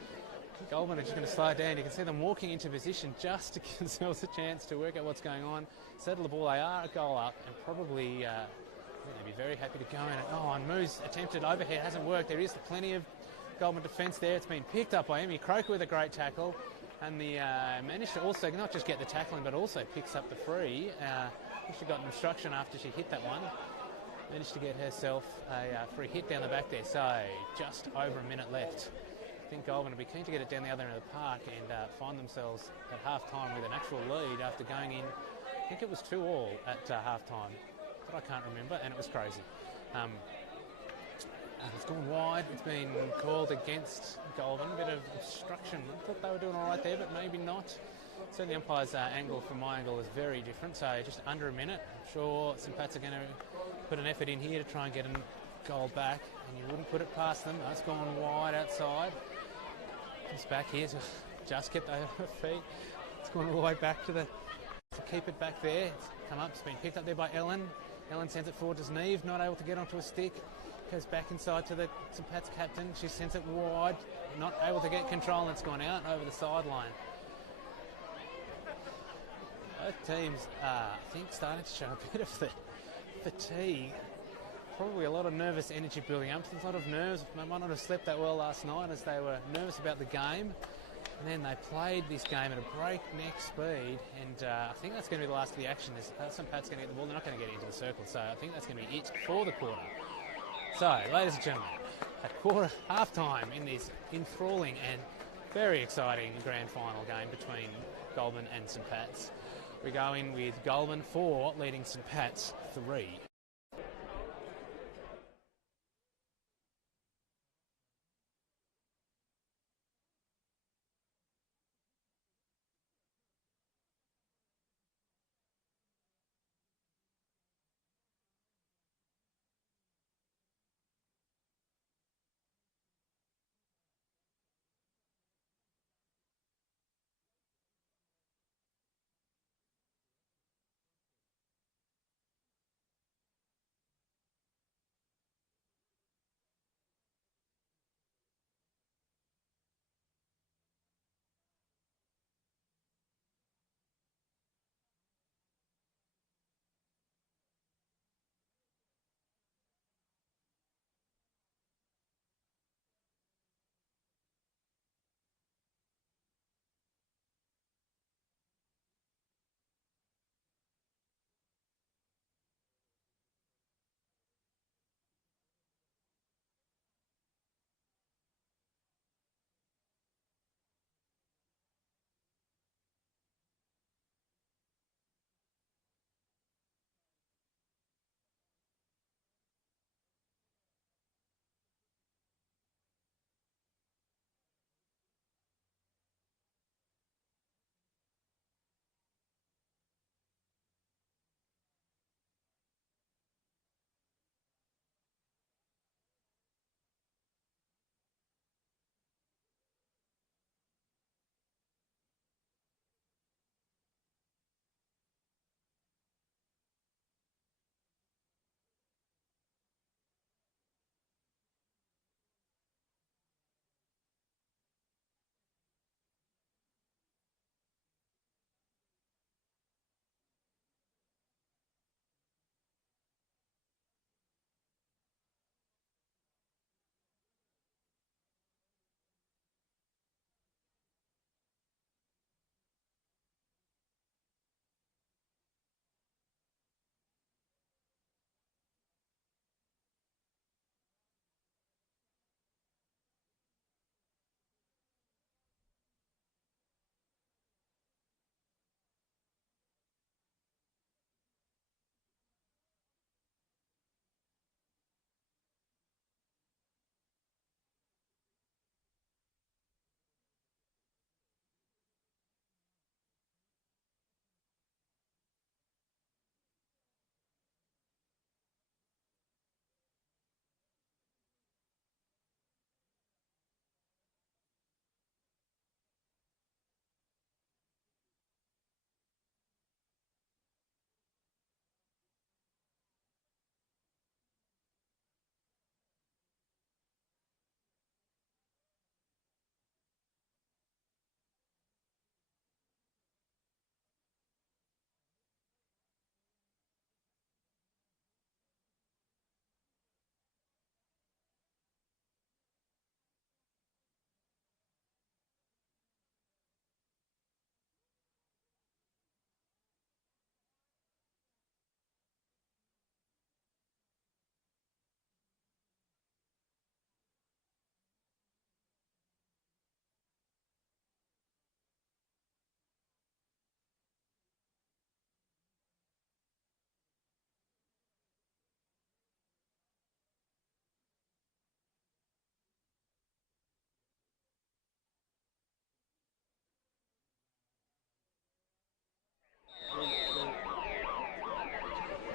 Goulburn are just going to slow it down. You can see them walking into position just to give themselves a chance to work out what's going on. Settle the ball. They are a goal up and probably they'd be very happy to go in. Oh, and Moo's attempted overhead hasn't worked. There is plenty of Goulburn defence there. It's been picked up by Emmy Croker with a great tackle, and the managed to also not just get the tackling but also picks up the free. She got an obstruction after she hit that one. Managed to get herself a free hit down the back there. So just over a minute left. I think Goulburn will be keen to get it down the other end of the park and find themselves at half-time with an actual lead after going in. I think it was 2-2 at half-time, but I can't remember, and it was crazy. It's gone wide. It's been called against Goulburn. A bit of obstruction. I thought they were doing all right there, but maybe not. Certainly the umpire's angle from my angle is very different, so just under a minute. I'm sure St Pat's are going to put an effort in here to try and get a goal back, and you wouldn't put it past them. That's gone wide outside. It's back here to just get her feet. It's gone all the way back to keep it back there. It's come up, it's been picked up there by Ellen. Ellen sends it forward to Neve, not able to get onto a stick. Goes back inside to the St Pat's captain. She sends it wide, not able to get control, and it's gone out over the sideline. Both teams are, I think, starting to show a bit of the fatigue. Probably a lot of nervous energy building up. There's a lot of nerves. They might not have slept that well last night as they were nervous about the game. And then they played this game at a breakneck speed. And I think that's going to be the last of the action. St Pat's going to get the ball. They're not going to get into the circle. So I think that's going to be it for the quarter. So, ladies and gentlemen, at quarter half-time in this enthralling and very exciting grand final game between Goulburn and St Pat's. We go in with Goulburn 4 leading St Pat's 3.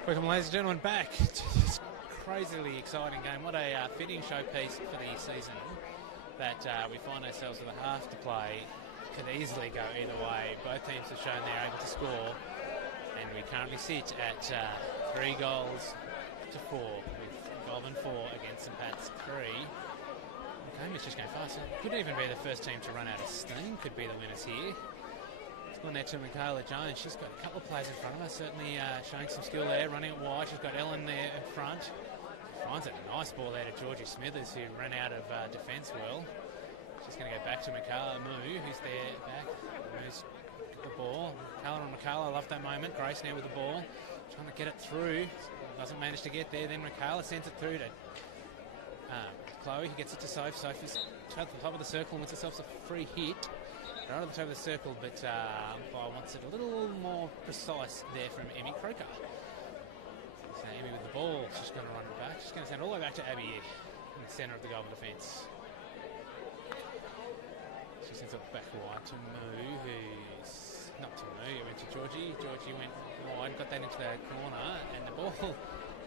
Welcome, ladies and gentlemen, back to this crazily exciting game. What a fitting showpiece for the season that we find ourselves with a half to play. Could easily go either way. Both teams have shown they're able to score, and we currently sit at 3 goals to 4, with Goulburn 4 against St Pat's 3. The game is just going fast. It could even be the first team to run out of steam. Could be the winners here. It's gone there to Michaela Jones. She's got a couple of players in front of her, certainly showing some skill there, running it wide. She's got Ellen there in front. Finds a nice ball there to Georgie Smithers, who ran out of defence well. She's going to go back to Michaela Moo, who's there back. Moo's got the ball. Michaela, love that moment. Grace now with the ball, trying to get it through. Doesn't manage to get there. Then Michaela sends it through to Chloe, who gets it to Soph. Sophie's at the top of the circle and wins herself a free hit. Right at the top of the circle, but umpire wants it a little more precise there from Emmy Croker. So Emmy with the ball, she's going to run it back. She's going to send it all the way back to Abby in the centre of the Goulburn defence. She sends it back wide to Moo, who's not to Moo, it went to Georgie. Georgie went wide, got that into the corner, and the ball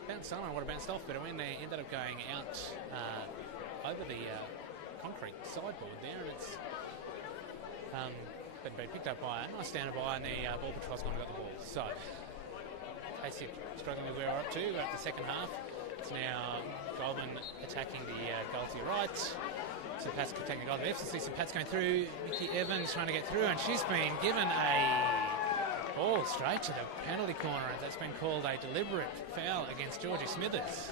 bounced on. I would have bounced off, but when they ended up going out over the concrete sideboard there, it's been picked up by a nice standard by, and the ball patrol's gone and got the ball. So, Casey struggling with where we're up to. We're up to the second half. It's now Goulburn attacking the goal to your right. St Pat's attacking the goal to the left. So St Pat's going through. Nikki Evans trying to get through, and she's been given a ball straight to the penalty corner. That's been called a deliberate foul against Georgie Smithers.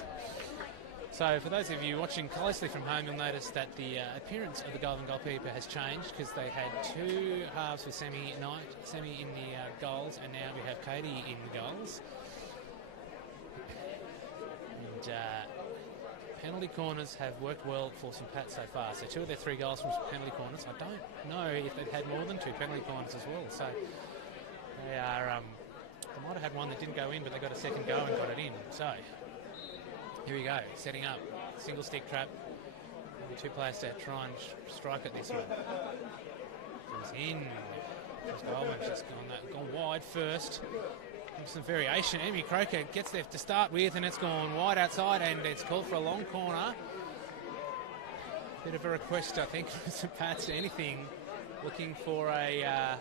So for those of you watching closely from home, you'll notice that the appearance of the Goulburn goalkeeper has changed, because they had 2 halves with Semi in the goals, and now we have Katie in the goals. And penalty corners have worked well for St Pat so far. So 2 of their 3 goals from penalty corners. I don't know if they've had more than 2 penalty corners as well. So they are. They might have had one that didn't go in, but they got a second go and got it in. So. Here we go, setting up, single stick trap. 2 players to try and strike at this one. Comes in. She's gone wide first. Some variation. Emmy Croker gets there to start with, and it's gone wide outside, and it's called for a long corner. Bit of a request, I think, for St Pat's. Anything, looking for a.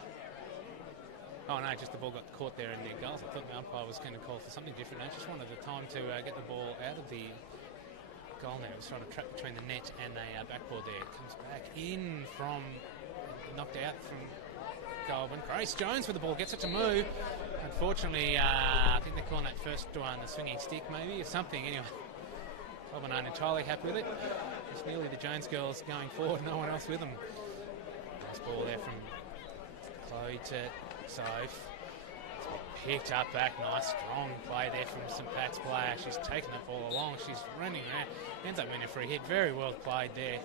Oh no, just the ball got caught there in their goals. I thought the umpire was going to call for something different. I just wanted the time to get the ball out of the goal now. It was trying to trap between the net and the backboard there. It comes back in from, knocked out from Goulburn. Grace Jones with the ball, gets it to Moo. Unfortunately, I think they're calling that first one the swinging stick maybe, or something. Anyway, Goulburn aren't entirely happy with it. It's nearly the Jones girls going forward, no one else with them. Nice ball there from Chloe to Soph. Picked up back, nice strong play there from St Pat's player. She's taken the ball along, she's running around, ends up winning a free hit. Very well played there.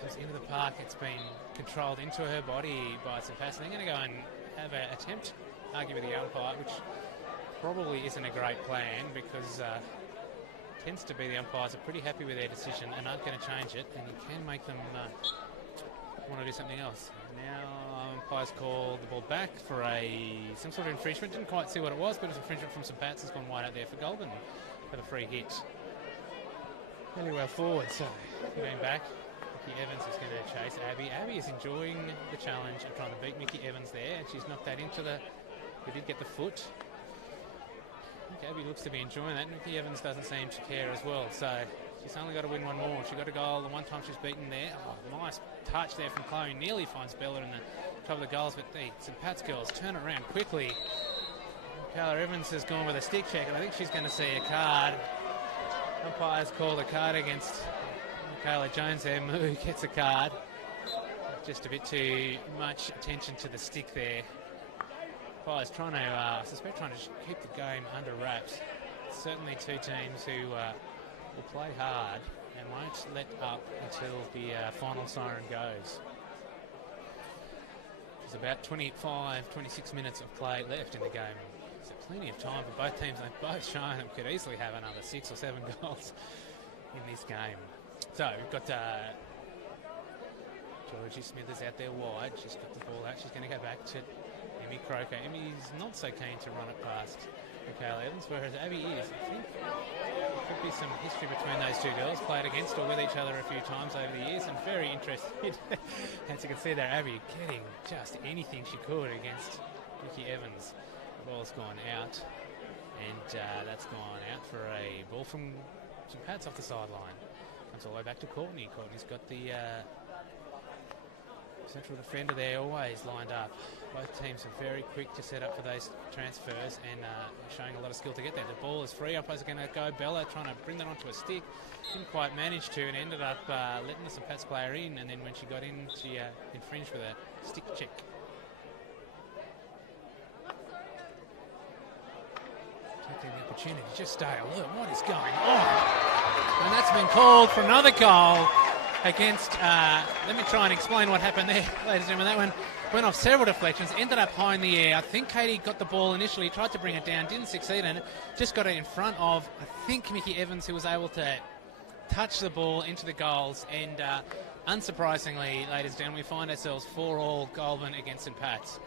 Comes into the park, it's been controlled into her body by St Pat's. They're going to go and have an attempt, argue with the umpire, which probably isn't a great plan, because tends to be the umpires are pretty happy with their decision and aren't going to change it, and you can make them want to do something else. Now umpires called the ball back for some sort of infringement. Didn't quite see what it was, but it was infringement from St Pat's. Has gone wide out there for Goulburn for the free hit. Really well forward, so going back. Mickey Evans is going to chase Abby. Abby is enjoying the challenge of trying to beat Mickey Evans there, and she's knocked that into the. He did get the foot. I think Abby looks to be enjoying that. Mickey Evans doesn't seem to care as well, so she's only got to win one more. She got a goal the one time she's beaten there. Oh, nice touch there from Chloe. Nearly finds Bella in the top of the goals, but the St Pat's girls turn it around quickly. Michaela Evans has gone with a stick check, and I think she's going to see a card. Umpire's called a card against Michaela Jones there. Moo gets a card. Just a bit too much attention to the stick there. Umpire's trying to, I suspect, trying to keep the game under wraps. Certainly 2 teams who will play hard and won't let up until the final siren goes. There's about 26 minutes of play left in the game. So plenty of time for both teams. They've both shown they could easily have another 6 or 7 goals in this game. So we've got Georgie Smithers out there wide. She's got the ball out. She's going to go back to Emmy Croker. Emmy's not so keen to run it past Michaela Evans, whereas Abby is. I think there could be some history between those two girls, played against or with each other a few times over the years, and very interested. As you can see there, Abby getting just anything she could against Vicky Evans. The ball's gone out, and that's gone out for a ball from St Pat's off the sideline. Comes all the way back to Courtney. Courtney's got the central defender there, always lined up. Both teams are very quick to set up for those transfers and showing a lot of skill to get there. The ball is free. Umpires are going to go. Bella trying to bring that onto a stick. Didn't quite manage to, and ended up letting the St Pat's player in, and then when she got in, she infringed with a stick check. Taking the opportunity, just stay alert. What is going on? And that's been called for another goal against, let me try and explain what happened there, ladies and gentlemen. That one went off several deflections, ended up high in the air. I think Katie got the ball initially, tried to bring it down, didn't succeed in it, just got it in front of, I think, Mickey Evans, who was able to touch the ball into the goals. And unsurprisingly, ladies and gentlemen, we find ourselves 4-4 Goulburn against St Pat's.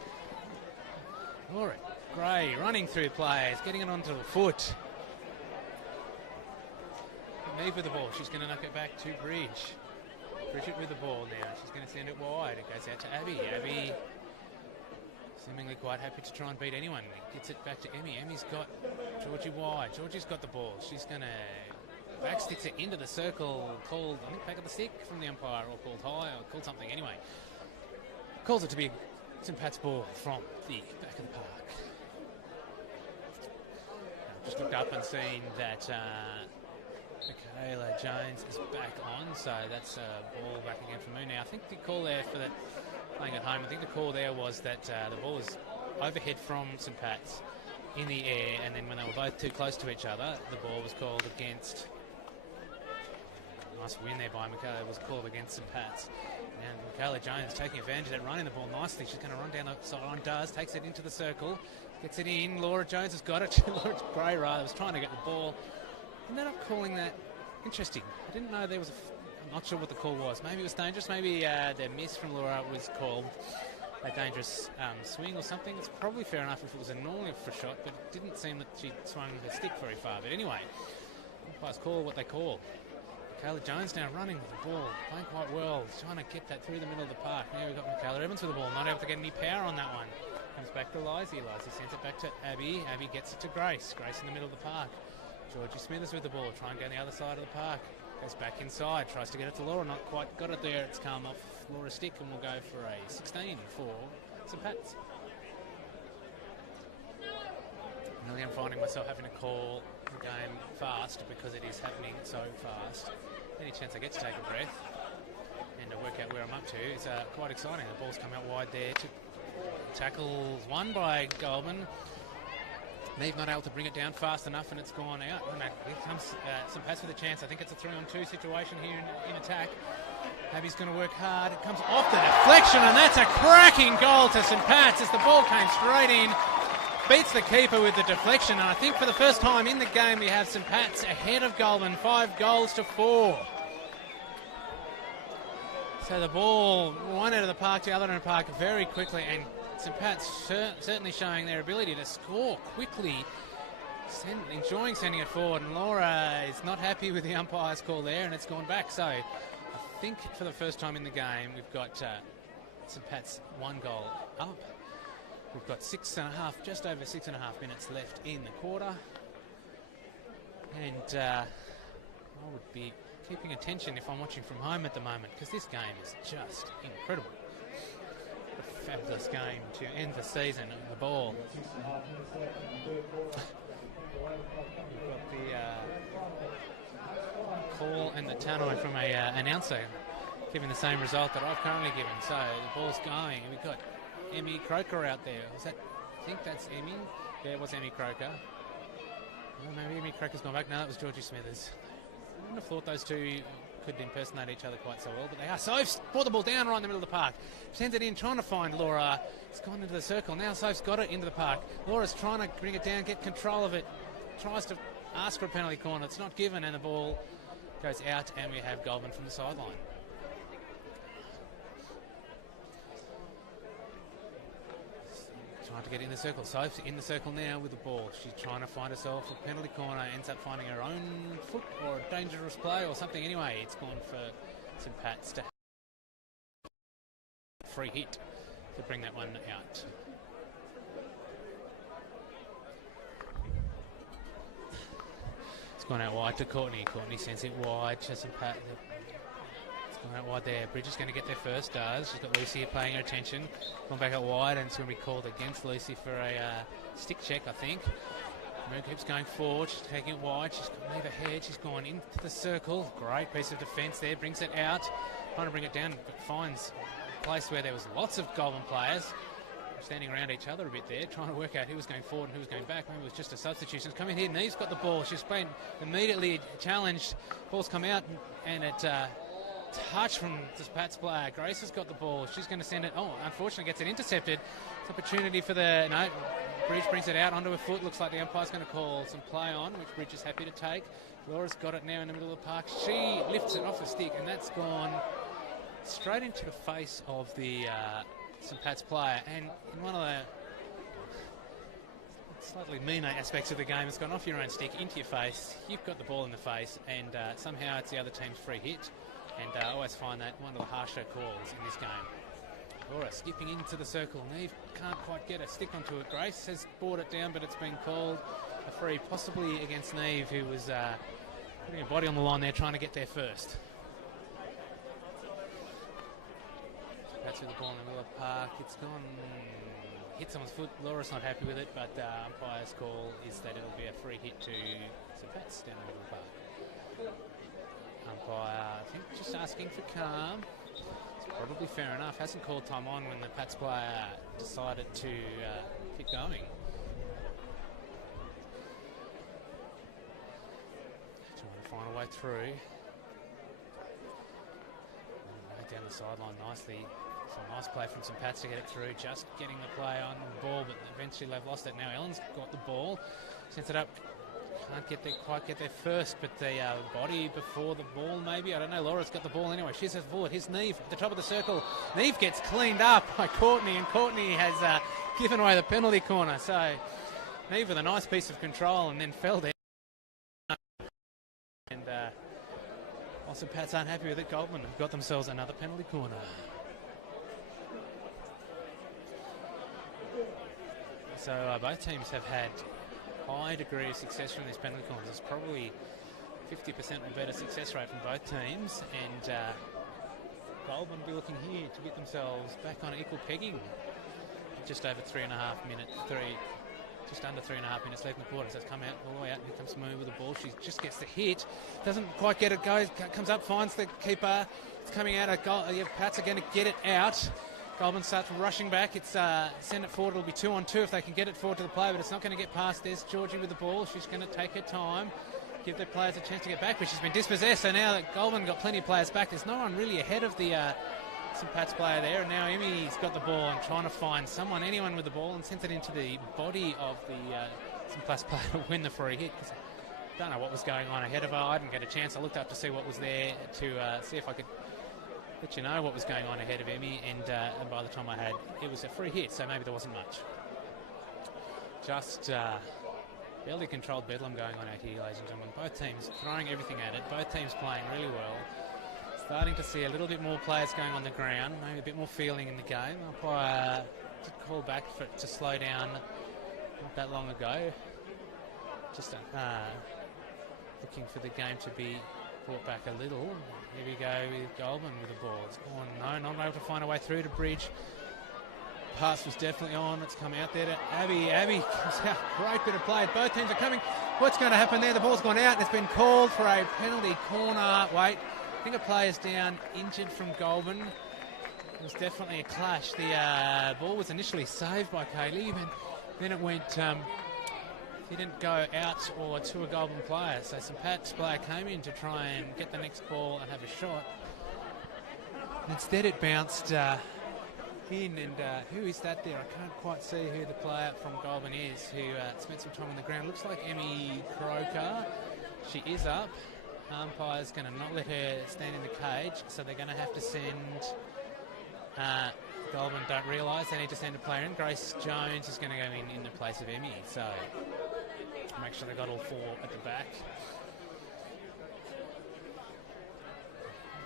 Laura Gray running through players, getting it onto the foot. Neve with the ball, she's going to knock it back to Bridge. Bridget with the ball now. She's going to send it wide. It goes out to Abby. Abby seemingly quite happy to try and beat anyone. Gets it back to Emmy. Emmy's got Georgie wide. Georgie's got the ball. She's going to backsticks it into the circle. Called, I think, back of the stick from the umpire, or called high, or called something anyway. Calls it to be St Pat's ball from the back of the park. Just looked up and seen that Michaela Jones is back on, so that's a ball back again for Moon. Now, I think the call there for that, playing at home, I think the call there was that the ball was overhead from St Pat's in the air, and then when they were both too close to each other, the ball was called against. Nice win there by Michaela, was called against St Pat's. And Michaela Jones taking advantage of that, running the ball nicely. She's going to run down the sideline, takes it into the circle, gets it in. Laura Jones has got it. Laura Gray, rather, was trying to get the ball. Ended up calling that interesting. I didn't know there was I'm not sure what the call was. Maybe it was dangerous. Maybe the miss from Laura was called a dangerous swing or something. It's probably fair enough if it was a normal for shot, but it didn't seem that she swung her stick very far. But anyway, umpires call what they call. Michaela Jones now running with the ball, playing quite well, trying to get that through the middle of the park. Now we've got Michaela Evans with the ball, not able to get any power on that one. Comes back to Lizzie. Lizzie sends it back to Abby. Abby gets it to Grace. Grace in the middle of the park. Georgie Smithers with the ball, trying to go on the other side of the park. Goes back inside, tries to get it to Laura, not quite got it there. It's come off Laura's stick, and we'll go for a 16 for St Pat's. Really, I'm finding myself having to call the game fast because it is happening so fast. Any chance I get to take a breath and to work out where I'm up to, it's quite exciting. The ball's come out wide there. Tackles won by Goulburn. Neve not able to bring it down fast enough, and it's gone out. And here comes St Pat's with a chance. I think it's a 3-on-2 situation here in attack. Abby's going to work hard. It comes off the deflection, and that's a cracking goal to St Pat's as the ball came straight in. Beats the keeper with the deflection, and I think for the first time in the game we have St Pat's ahead of Goulburn, 5-4. So the ball, one end of the park to the other end of the park very quickly, and St Pat's certainly showing their ability to score quickly, enjoying sending it forward, and Laura is not happy with the umpire's call there, and it's gone back. So I think for the first time in the game we've got St Pat's 1 goal up. We've got just over 6.5 minutes left in the quarter, and I would be keeping attention if I'm watching from home at the moment, because this game is just incredible. A fabulous game to end the season of the ball. We've got the call and the tannoy from a announcer giving the same result that I've currently given. So the ball's going, and we've got Emmy Croker out there. I think that's Emmy. Yeah, it was Emmy Croker. Well, maybe Emmy Croker's gone back. No, that was Georgie Smithers. I wouldn't have thought those two could impersonate each other quite so well, but they are. Soph's brought the ball down right in the middle of the park. Sends it in, trying to find Laura. It's gone into the circle. Now Soph's got it into the park. Laura's trying to bring it down, get control of it. Tries to ask for a penalty corner. It's not given, and the ball goes out, and we have Goulburn from the sideline. Trying to get in the circle. Soph's in the circle now with the ball. She's trying to find herself a penalty corner. Ends up finding her own foot or a dangerous play or something. Anyway, it's gone for St Pat's to free hit to bring that one out. It's gone out wide to Courtney. Courtney sends it wide to St Pat. It's gone out wide there. Bridge is going to get there first, does. She's got Lucy paying her attention. Gone back out wide, and it's going to be called against Lucy for a stick check, I think. Moon keeps going forward. She's taking it wide. She's got Neve ahead. She's gone into the circle. Great piece of defence there. Brings it out. Trying to bring it down, but finds a place where there was lots of Goulburn players standing around each other a bit there, trying to work out who was going forward and who was going back. Maybe it was just a substitution. It's coming here. Neve's got the ball. She's been immediately challenged. Ball's come out, and it touch from this Pat's player. Grace has got the ball. She's going to send it. Oh, unfortunately gets it intercepted. It's opportunity for the... No, Bridge brings it out onto her foot. Looks like the umpire's going to call some play on, which Bridge is happy to take. Laura's got it now in the middle of the park. She lifts it off her stick, and that's gone straight into the face of the St Pat's player. And in one of the slightly meaner aspects of the game, it's gone off your own stick, into your face. You've got the ball in the face, and somehow it's the other team's free hit. And I always find that one of the harsher calls in this game. Laura skipping into the circle. Neve can't quite get a stick onto it. Grace has brought it down, but it's been called a free, possibly against Neve, who was putting her body on the line there, trying to get there first. That's with the ball in the middle of the park. It's gone, hit someone's foot. Laura's not happy with it, but umpire's call is that it'll be a free hit to St Pat's down the middle of the park. Umpire, I think, just asking for calm. It's probably fair enough. Hasn't called time on when the Pats player decided to keep going. Trying to find a way through. Down the sideline nicely. So a nice play from St Pat's to get it through. Just getting the play on the ball, but eventually they've lost it. Now Ellen's got the ball. Sends it up. Can't quite get there first, but the body before the ball maybe. I don't know. Laura's got the ball anyway. She's forward. Here's Neve at the top of the circle. Neve gets cleaned up by Courtney, and Courtney has given away the penalty corner. So Neve with a nice piece of control and then fell down. And also Pats aren't happy with it. Goulburn have got themselves another penalty corner. So both teams have had high degree of success from these penalty corners. It's probably 50% or better success rate from both teams, and Goulburn will be looking here to get themselves back on equal pegging. Just over 3.5 minutes, just under 3.5 minutes left in the quarter. So it's come out all the way out. Here comes Moo with the ball. She just gets the hit, doesn't quite get it. Comes up, finds the keeper. It's coming out. Pats are going to get it out. Goulburn starts rushing back. It's send it forward. It'll be 2-on-2 if they can get it forward to the player, but it's not going to get past. There's Georgie with the ball. She's going to take her time, give the players a chance to get back, but she's been dispossessed. So now that Goulburn got plenty of players back, there's no one really ahead of the St Pat's player there. And now Emmy's got the ball and trying to find anyone with the ball, and sends it into the body of the St Pat's player to win the free hit. I don't know what was going on ahead of her. I didn't get a chance. I looked up to see what was there to see if I could let you know what was going on ahead of Emmy, and by the time I had, it was a free hit, so maybe there wasn't much. Just barely controlled bedlam going on out here, ladies and gentlemen. Both teams throwing everything at it, both teams playing really well. Starting to see a little bit more players going on the ground, maybe a bit more feeling in the game. Umpire did call back for it to slow down not that long ago. Just looking for the game to be brought back a little. Here we go with Goulburn with the ball. It's gone. No, not able to find a way through to Bridge. Pass was definitely on. It's come out there to Abby. Abby comes out. Great bit of play. Both teams are coming. What's going to happen there? The ball's gone out. It's been called for a penalty corner. Wait. I think a player's down, injured from Goulburn. It was definitely a clash. The ball was initially saved by Kaylee, but then it went... he didn't go out or to a Goulburn player. So St Pat's player came in to try and get the next ball and have a shot. Instead it bounced in, and who is that there? I can't quite see who the player from Goulburn is who spent some time on the ground. Looks like Emmy Croker. She is up. Umpire's going to not let her stand in the cage, so they're going to have to send Goulburn don't realise they need to send a player in. Grace Jones is going to go in the place of Emmy, so make sure they got all four at the back.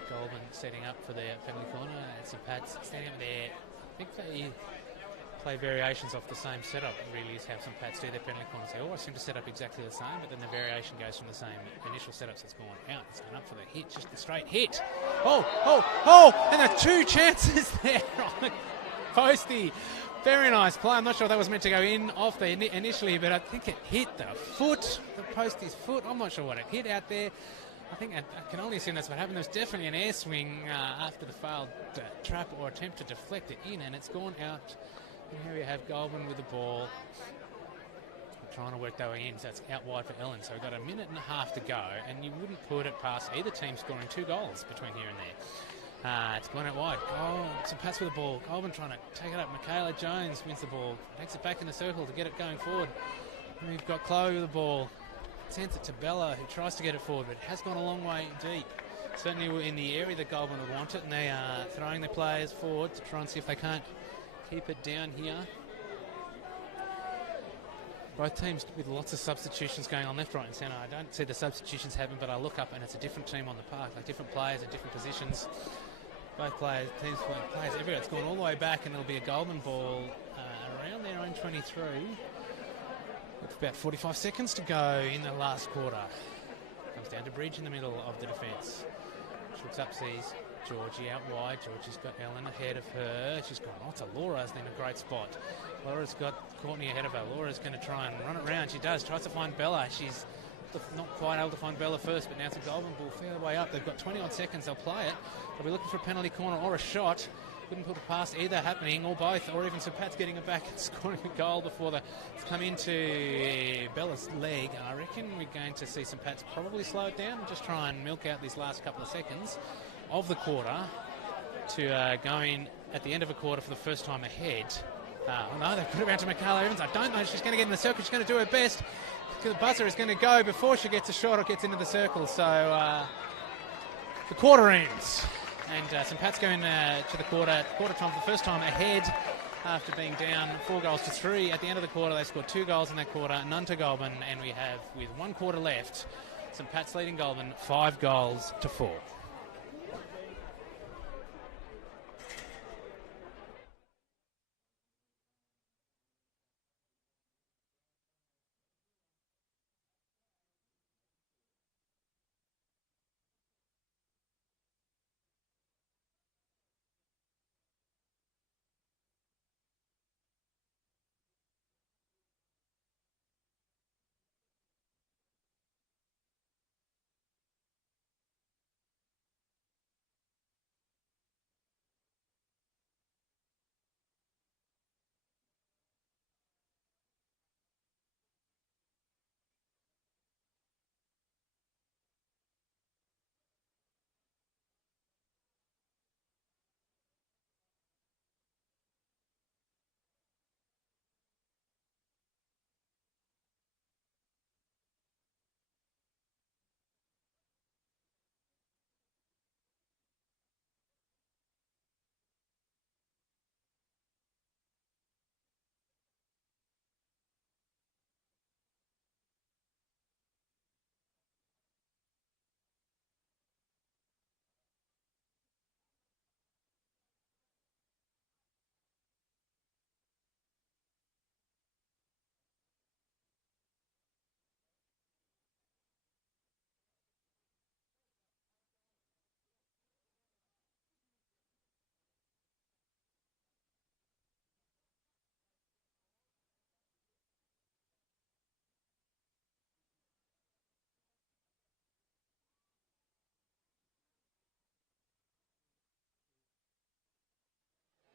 Goulburn setting up for the penalty corner, and St Pat's standing up there. I think they play variations off the same setup, really, is how St Pat's do their penalty corners. They always seem to set up exactly the same, but then the variation goes from the same initial setups. It's gone out. It's gone up for the hit, just the straight hit. And there are two chances there on the postie. Very nice play. I'm not sure if that was meant to go in off the initially, but I think it hit the foot, the postie's foot. I'm not sure what it hit out there. I think I can only assume that's what happened. There's definitely an air swing after the failed trap or attempt to deflect it in, and it's gone out. And here we have Goulburn with the ball. Trying to work their way in, so it's out wide for Ellen. So we've got a minute and a half to go, and you wouldn't put it past either team scoring 2 goals between here and there. It's gone out wide. St Pat's with the ball. Goulburn trying to take it up. Michaela Jones wins the ball. Takes it back in the circle to get it going forward. And we've got Chloe with the ball. Sends it to Bella, who tries to get it forward, but it has gone a long way deep. Certainly in the area that Goulburn would want it, and they are throwing their players forward to try and see if they can't keep it down here. Both teams with lots of substitutions going on left, right and centre. I don't see the substitutions happen, but I look up and it's a different team on the park, like different players in different positions. Both teams playing players everywhere. It's gone all the way back, and it'll be a Goulburn ball around their own 23. With about 45 seconds to go in the last quarter. Comes down to Bridge in the middle of the defence. She looks up, sees Georgie out wide. Georgie's got Ellen ahead of her. She's gone on to Laura's in a great spot. Laura's got Courtney ahead of her. Laura's going to try and run it round. She does. Tries to find Bella. She's not quite able to find Bella first, but now it's a Goulburn ball fair way up. They've got 20 odd seconds. They'll play it. They'll be looking for a penalty corner or a shot. Couldn't put it past either happening, or both, or even St Pat's getting it back and scoring a goal before it's come into Bella's leg. I reckon we're going to see St Pat's probably slow it down and just try and milk out these last couple of seconds of the quarter to go in at the end of a quarter for the first time ahead. No, they've put it around to Michaela Evans. I don't know if she's going to get in the circle. She's going to do her best. The buzzer is going to go before she gets a shot or gets into the circle. So the quarter ends. And St Pat's going to the quarter time for the first time ahead after being down 4-3. At the end of the quarter, they scored 2 goals in that quarter, none to Goulburn, and we have, with 1 quarter left, St Pat's leading Goulburn 5-4.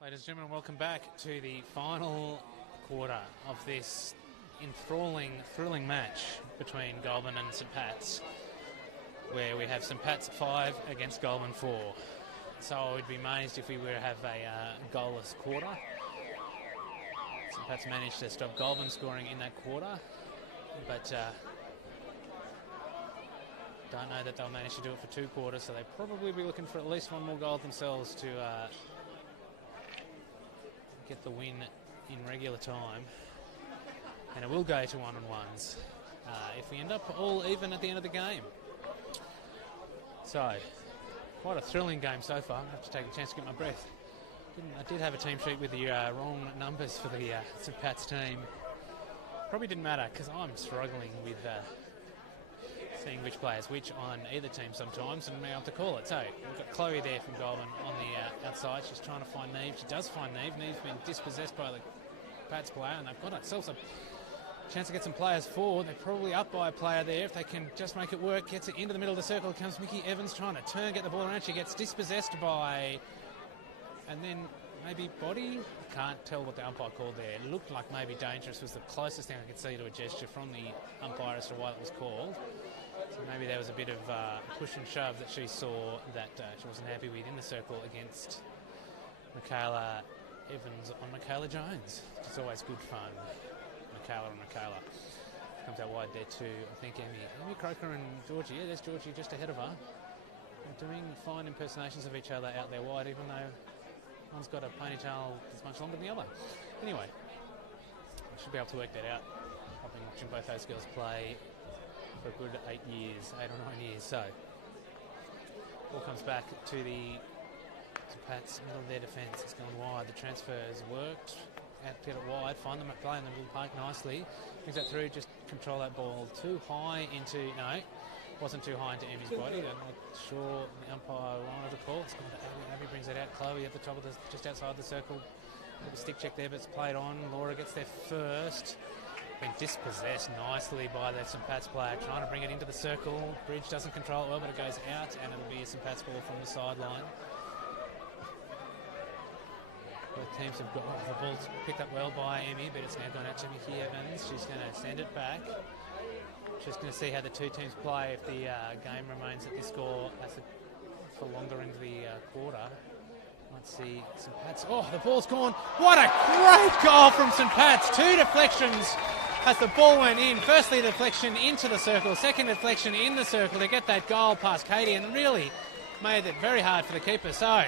Ladies and gentlemen, welcome back to the final quarter of this enthralling, thrilling match between Goulburn and St Pat's, where we have St Pat's 5 against Goulburn 4. So I would be amazed if we were to have a goalless quarter. St Pat's managed to stop Goulburn scoring in that quarter, but don't know that they'll manage to do it for 2 quarters, so they'll probably be looking for at least 1 more goal themselves to get the win in regular time, and it will go to one-on-ones if we end up all even at the end of the game. So, quite a thrilling game so far. I have to take a chance to get my breath. I did have a team sheet with the wrong numbers for the St Pat's team. Probably didn't matter because I'm struggling with seeing which players which on either team sometimes and being able to call it. So we've got Chloe there from Goulburn on the outside. She's trying to find Neve. She does find Neve. Neve's been dispossessed by the Pats player, and they've got themselves a chance to get some players forward. They're probably up by a player there. If they can just make it work, gets it into the middle of the circle, comes Mickey Evans trying to turn, get the ball around. She gets dispossessed by, and then maybe Body. I can't tell what the umpire called there. It looked like maybe Dangerous was the closest thing I could see to a gesture from the umpire as to why it was called. So maybe there was a bit of push and shove that she saw that she wasn't happy with in the circle against Michaela Evans on Michaela Jones. It's always good fun. Michaela. Comes out wide there too, I think, Emmy Croker and Georgie. Yeah, there's Georgie just ahead of her. They're doing fine impersonations of each other out there wide, even though one's got a ponytail that's much longer than the other. Anyway, I should be able to work that out. I've been watching both those girls play for a good 8 or 9 years. So, ball comes back to the Pats, middle of their defence. It's gone wide. The transfers worked. Out to get it wide, find them at play in the middle park nicely. Brings that through, just control that ball too high into, no, wasn't too high into Emmy's body. I'm not sure the umpire wanted to call. It's gone to Abby. Abby brings it out. Chloe at the top of the, just outside the circle. A stick check there, but it's played on. Laura gets there first. Been dispossessed nicely by the St Pat's player, trying to bring it into the circle. Bridge doesn't control it well, but it goes out, and it'll be a St Pat's ball from the sideline. Both teams have got the ball picked up well by Emmy, but it's now gone out to Mickey Evans. She's going to send it back. Just going to see how the two teams play if the game remains at this score for longer into the quarter. Let's see, St Pat's. Oh, the ball's gone. What a great goal from St Pat's. Two deflections as the ball went in. Firstly, deflection into the circle. Second deflection in the circle to get that goal past Katie, and really made it very hard for the keeper. So,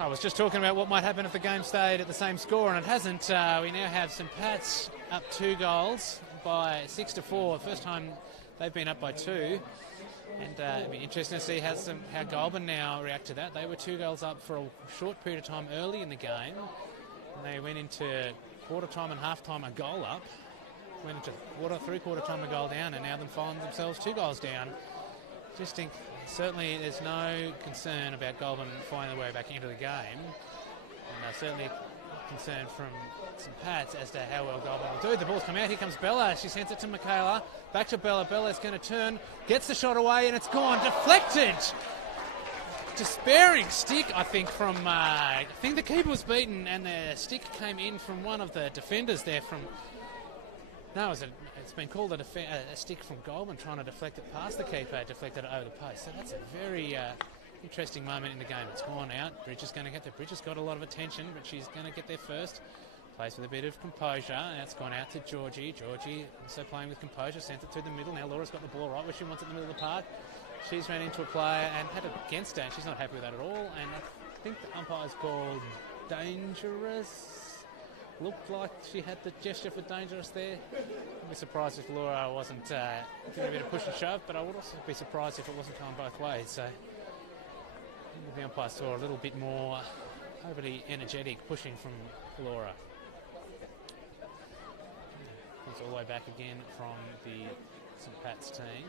I was just talking about what might happen if the game stayed at the same score, and it hasn't. We now have St Pat's up 2 goals by 6-4. First time they've been up by 2. And it'll be interesting to see how Goulburn now react to that. They were 2 goals up for a short period of time early in the game. And they went into quarter time and half time a goal up. Went into three-quarter time a goal down, and now they find themselves 2 goals down. Just think, certainly there's no concern about Goulburn finding their way back into the game. And certainly concern from St Pat's as to how well Goulburn will do. The ball's come out. Here comes Bella. She sends it to Michaela. Back to Bella. Bella's going to turn. Gets the shot away, and it's gone. Deflected. Despairing stick, I think, from... I think the keeper was beaten, and the stick came in from one of the defenders there from... No, it's been called a stick from Goulburn trying to deflect it past the keeper, deflected it over the post. So that's a very interesting moment in the game. It's gone out. Bridge is going to get there. Bridge has got a lot of attention, but she's going to get there first. Plays with a bit of composure, and it's gone out to Georgie. Georgie also playing with composure, sent it through the middle. Now Laura's got the ball right where she wants it in the middle of the park. She's ran into a player and had it against her, and she's not happy with that at all. And I think the umpire's called Dangerous. Looked like she had the gesture for Dangerous there. I'd be surprised if Laura wasn't giving a bit of push and shove, but I would also be surprised if it wasn't going both ways. So the umpire saw a little bit more overly energetic pushing from Laura. Comes all the way back again from the St Pat's team.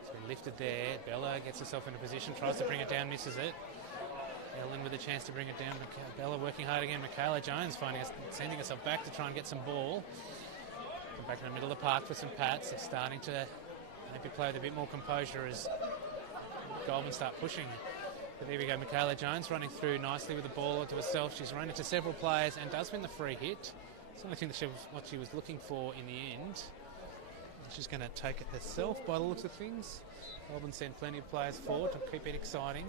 It's been lifted there. Bella gets herself into position, tries to bring it down, misses it. Ellen with a chance to bring it down. Bella working hard again. Michaela Jones sending herself back to try and get some ball. Come back in the middle of the park for St Pat's. They're starting to maybe play with a bit more composure as Goulburn start pushing. But there we go. Michaela Jones running through nicely with the ball to herself. She's run into several players and does win the free hit. It's the only thing that what she was looking for in the end. She's going to take it herself by the looks of things. Goulburn sent plenty of players forward to keep it exciting.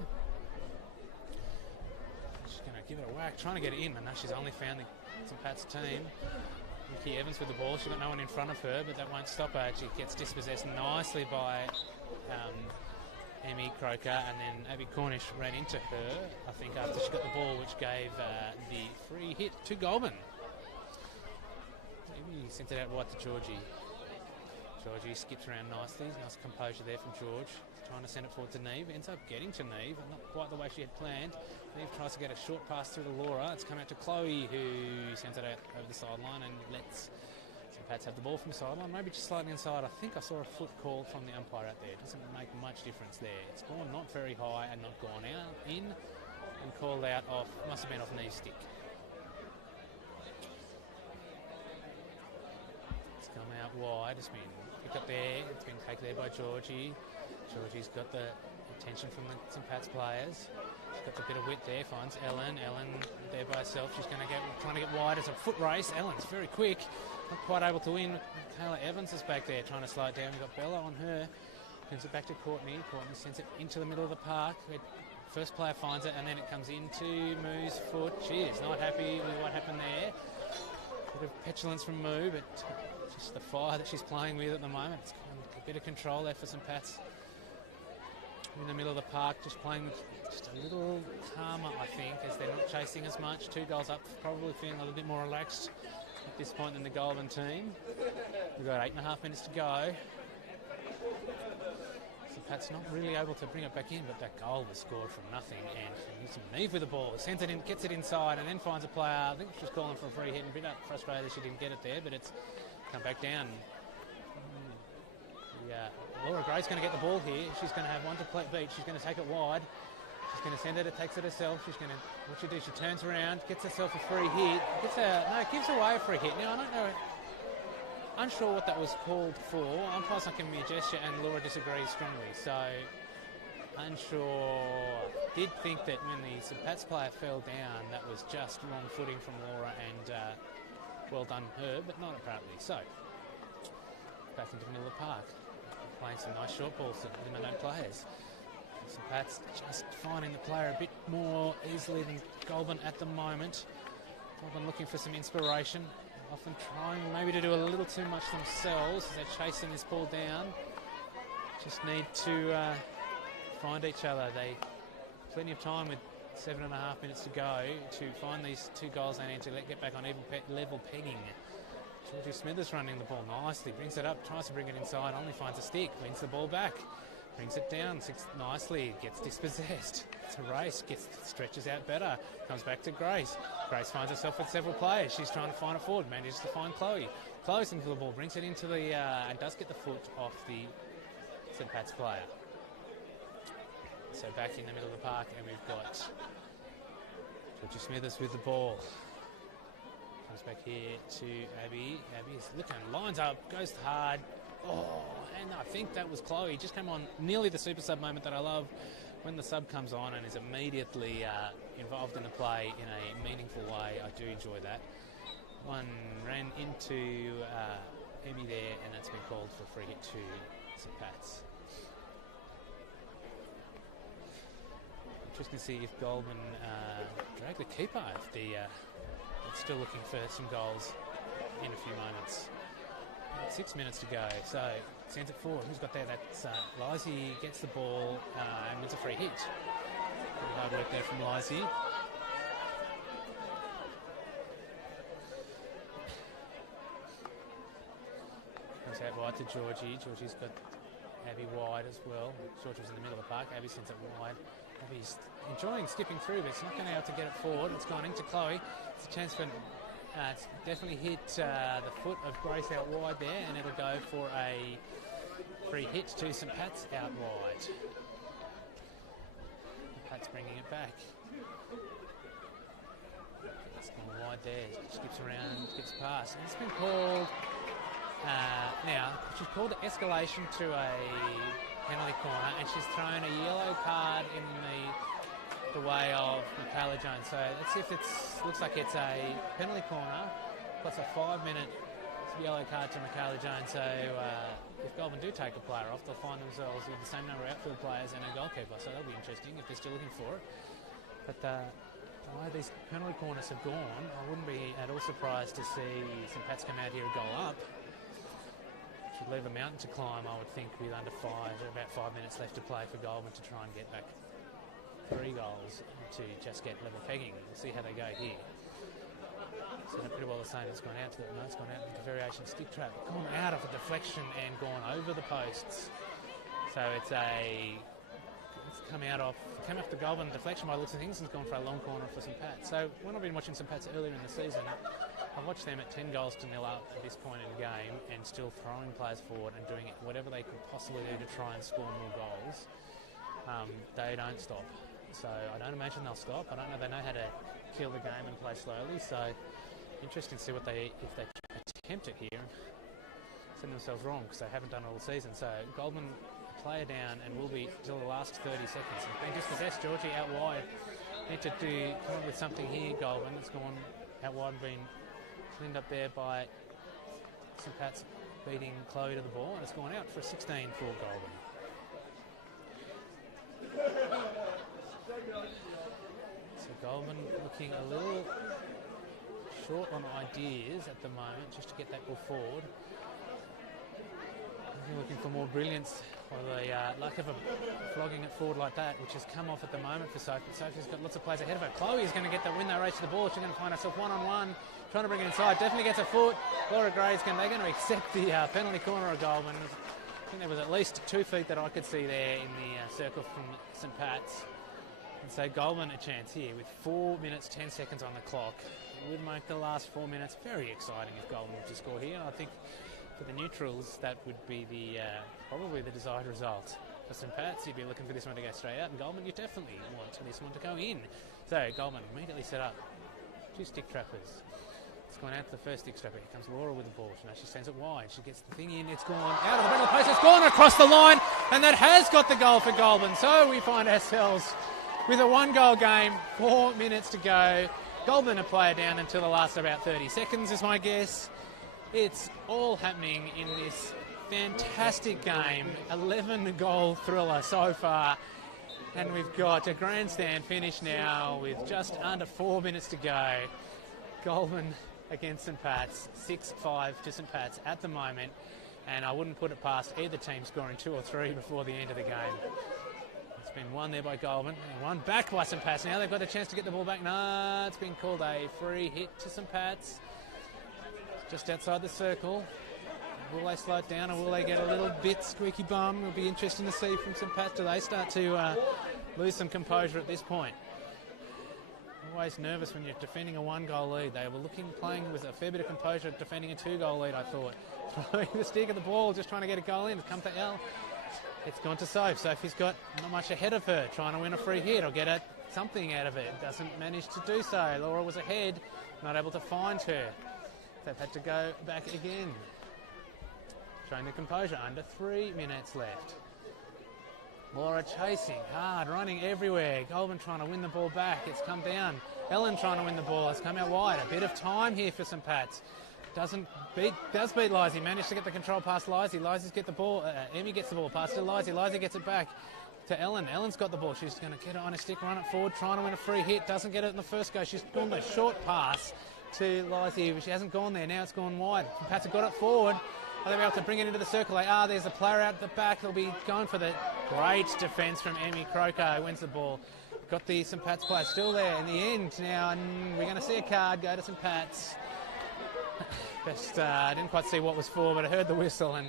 She's going to give it a whack, trying to get it in, and now she's only found the St Pat's team. Mickey Evans with the ball. She's got no one in front of her, but that won't stop her. She gets dispossessed nicely by Emmy Croker, and then Abby Cornish ran into her, I think, after she got the ball, which gave the free hit to Goulburn. Emmy sent it out wide to Georgie. Georgie skips around nicely. Nice composure there from George. Trying to send it forward to Neve. Ends up getting to Neve, but not quite the way she had planned. Neve tries to get a short pass through to Laura. It's come out to Chloe, who sends it out over the sideline and lets St Pat's have the ball from the sideline. Maybe just slightly inside. I think I saw a foot call from the umpire out there. It doesn't make much difference there. It's gone not very high and not gone out in and called out off. Must have been off Neve's stick. It's come out wide. It's been picked up there. It's been taken there by Georgie. Georgie's got the attention from the St Pat's players. She's got a bit of wit there, finds Ellen. Ellen there by herself. She's trying to get wide as a foot race. Ellen's very quick, not quite able to win. Taylor Evans is back there trying to slow it down. We've got Bella on her. Sends it back to Courtney. Courtney sends it into the middle of the park. First player finds it, and then it comes into Moo's foot. She is not happy with what happened there. Bit of petulance from Moo, but just the fire that she's playing with at the moment. It's a bit of control there for St Pat's. In the middle of the park, just playing just a little calmer, I think, as they're not chasing as much. 2 goals up, probably feeling a little bit more relaxed at this point than the Goulburn team. We've got 8.5 minutes to go. St Pat's not really able to bring it back in, but that goal was scored from nothing. And Neve with the ball, sends it in, gets it inside, and then finds a player. I think she was calling for a free hit, and a bit frustrated she didn't get it there, but it's come back down. Laura Gray's going to get the ball here. She's going to have one to beat. She's going to take it wide. She's going to send it. It takes it herself. She's going to. What she do? She turns around, gets herself a free hit. Gives away a free hit. Now I don't know. Unsure what that was called for. Umpire's not giving me a gesture, and Laura disagrees strongly. So unsure. Did think that when the St Pat's player fell down, that was just wrong footing from Laura, and well done her, but not apparently. So back into the middle of the park. Playing some nice short balls to the no players. St Pat's just finding the player a bit more easily than Goulburn at the moment. Goulburn looking for some inspiration. Often trying maybe to do a little too much themselves as they're chasing this ball down. Just need to find each other. They plenty of time with 7.5 minutes to go to find these 2 goals they need to get back on even level pegging. Georgie Smithers running the ball nicely, brings it up, tries to bring it inside, only finds a stick, wins the ball back, brings it down nicely, gets dispossessed. It's a race, stretches out better, comes back to Grace. Grace finds herself with several players. She's trying to find it forward, manages to find Chloe. Chloe's into the ball, brings it into the, and does get the foot off the St Pat's player. So back in the middle of the park, and we've got Georgie Smithers with the ball. Comes back here to Abby. Abby's looking, lines up, goes hard. Oh, and I think that was Chloe. Just came on nearly the super sub moment that I love when the sub comes on and is immediately involved in the play in a meaningful way. I do enjoy that. One ran into Emmy there, and that's been called for a free hit to St Pat's. Interesting to see if Goulburn drag the keeper. If still looking for some goals in a few moments. 6 minutes to go, so sends it forward. Who's got there? That's Lizzie gets the ball and wins a free hit. Pretty hard work there from Lizzie. Comes out wide to Georgie. Georgie's got Abby wide as well. Georgie was in the middle of the park. Abby sends it wide. Abby's enjoying skipping through, but it's not going to be able to get it forward. It's gone into Chloe. It's a chance for... it's definitely hit the foot of Grace out wide there, and it'll go for a free hit to St Pat's out wide. St Pat's bringing it back. It's gone wide there. Skips around, gets past. And it's been called... now, she's called escalation to a penalty corner, and she's thrown a yellow card in the way of Michaela Jones. So let's see if looks like it's a penalty corner plus a 5-minute yellow card to Michaela Jones. So if Goulburn do take a player off, they'll find themselves with the same number of outfield players and a goalkeeper. So that'll be interesting if they're still looking for it. But the way these penalty corners have gone, I wouldn't be at all surprised to see St Pat's come out here a goal up. Should leave a mountain to climb, I would think, with under 5, about 5 minutes left to play for Goulburn to try and get back 3 goals to just get level pegging. We'll see how they go here. So they're pretty well the same. It's gone out to the, no, it's gone out with the variation stick trap. Gone out of a deflection and gone over the posts. So it's come off the Goulburn deflection by the looks of things and it's gone for a long corner for St Pat's. So when I've been watching St Pat's earlier in the season, I've watched them at 10 goals to nil up at this point in the game and still throwing players forward and doing whatever they could possibly do to try and score more goals. They don't stop. So I don't imagine they'll stop. I don't know. They know how to kill the game and play slowly. So interesting to see if they attempt it here and send themselves wrong because they haven't done it all season. So Goulburn player down and will be till the last 30 seconds. And being dispossessed, Georgie out wide. Need to come up with something here. Goulburn. It's gone out wide and been cleaned up there by St Pat's beating Chloe to the ball, and it's gone out for a 16 for Goulburn. So Goulburn looking a little short on ideas at the moment, just to get that ball forward. Looking for more brilliance, or the lack of a flogging it forward like that, which has come off at the moment for Sophie. Sophie's got lots of players ahead of her. Chloe is going to get the win that race to the ball. She's going to find herself one-on-one, trying to bring it inside. Definitely gets a foot. Laura Gray's they're going to accept the penalty corner of Goulburn. I think there was at least 2 feet that I could see there in the circle from St Pat's. And so Goulburn a chance here with 4 minutes 10 seconds on the clock. It would make the last 4 minutes very exciting if Goulburn were to score here. And I think for the neutrals, that would be the probably the desired result. For St Pat's, you'd be looking for this one to go straight out, and Goulburn, you definitely want this one to go in. So Goulburn immediately set up 2 stick trappers. It's gone out to the first stick trapper. Here comes Laura with the ball. She sends it wide. She gets the thing in. It's gone out of the middle of the post. It's gone across the line, and that has got the goal for Goulburn. So we find ourselves with a 1-goal game, 4 minutes to go. Goulburn a player down until the last about 30 seconds is my guess. It's all happening in this fantastic game. 11-goal thriller so far. And we've got a grandstand finish now with just under 4 minutes to go. Goulburn against St Pat's, 6-5 to St Pat's at the moment. And I wouldn't put it past either team scoring 2 or 3 before the end of the game. It's been won there by Goulburn and one back by St Pat's. Now they've got a chance to get the ball back. No, it's been called a free hit to St Pat's. Just outside the circle. Will they slow it down or will they get a little bit squeaky bum? It'll be interesting to see from St Pat's. Do they start to lose some composure at this point? Always nervous when you're defending a 1-goal lead. They were playing with a fair bit of composure defending a 2-goal lead, I thought. Throwing the stick at the ball, just trying to get a goal in. It's come to Elle. It's gone to Soph. Sophie's got not much ahead of her, trying to win a free hit or get something out of it. Doesn't manage to do so. Laura was ahead, not able to find her. They've had to go back again. Showing the composure, under 3 minutes left. Laura chasing hard, running everywhere. Goulburn trying to win the ball back. It's come down. Ellen trying to win the ball. It's come out wide. A bit of time here for St Pat's. Does beat Lizzie. Managed to get the control past Lizzie. Lizzie's get the ball. Emmy gets the ball past to Lizzie. Lizzie gets it back to Ellen. Ellen's got the ball. She's going to get it on a stick, run it forward, trying to win a free hit. Doesn't get it in the first go. She's gone the short pass to Lizzie, but she hasn't gone there. Now it's gone wide. St Pat's have got it forward. Are they able to bring it into the circle? There's a player out the back. They'll be going for the great defence from Emmy Croker, who wins the ball. Got the St Pat's player still there in the end now, and we're going to see a card go to St Pat's. I didn't quite see what was for, but I heard the whistle and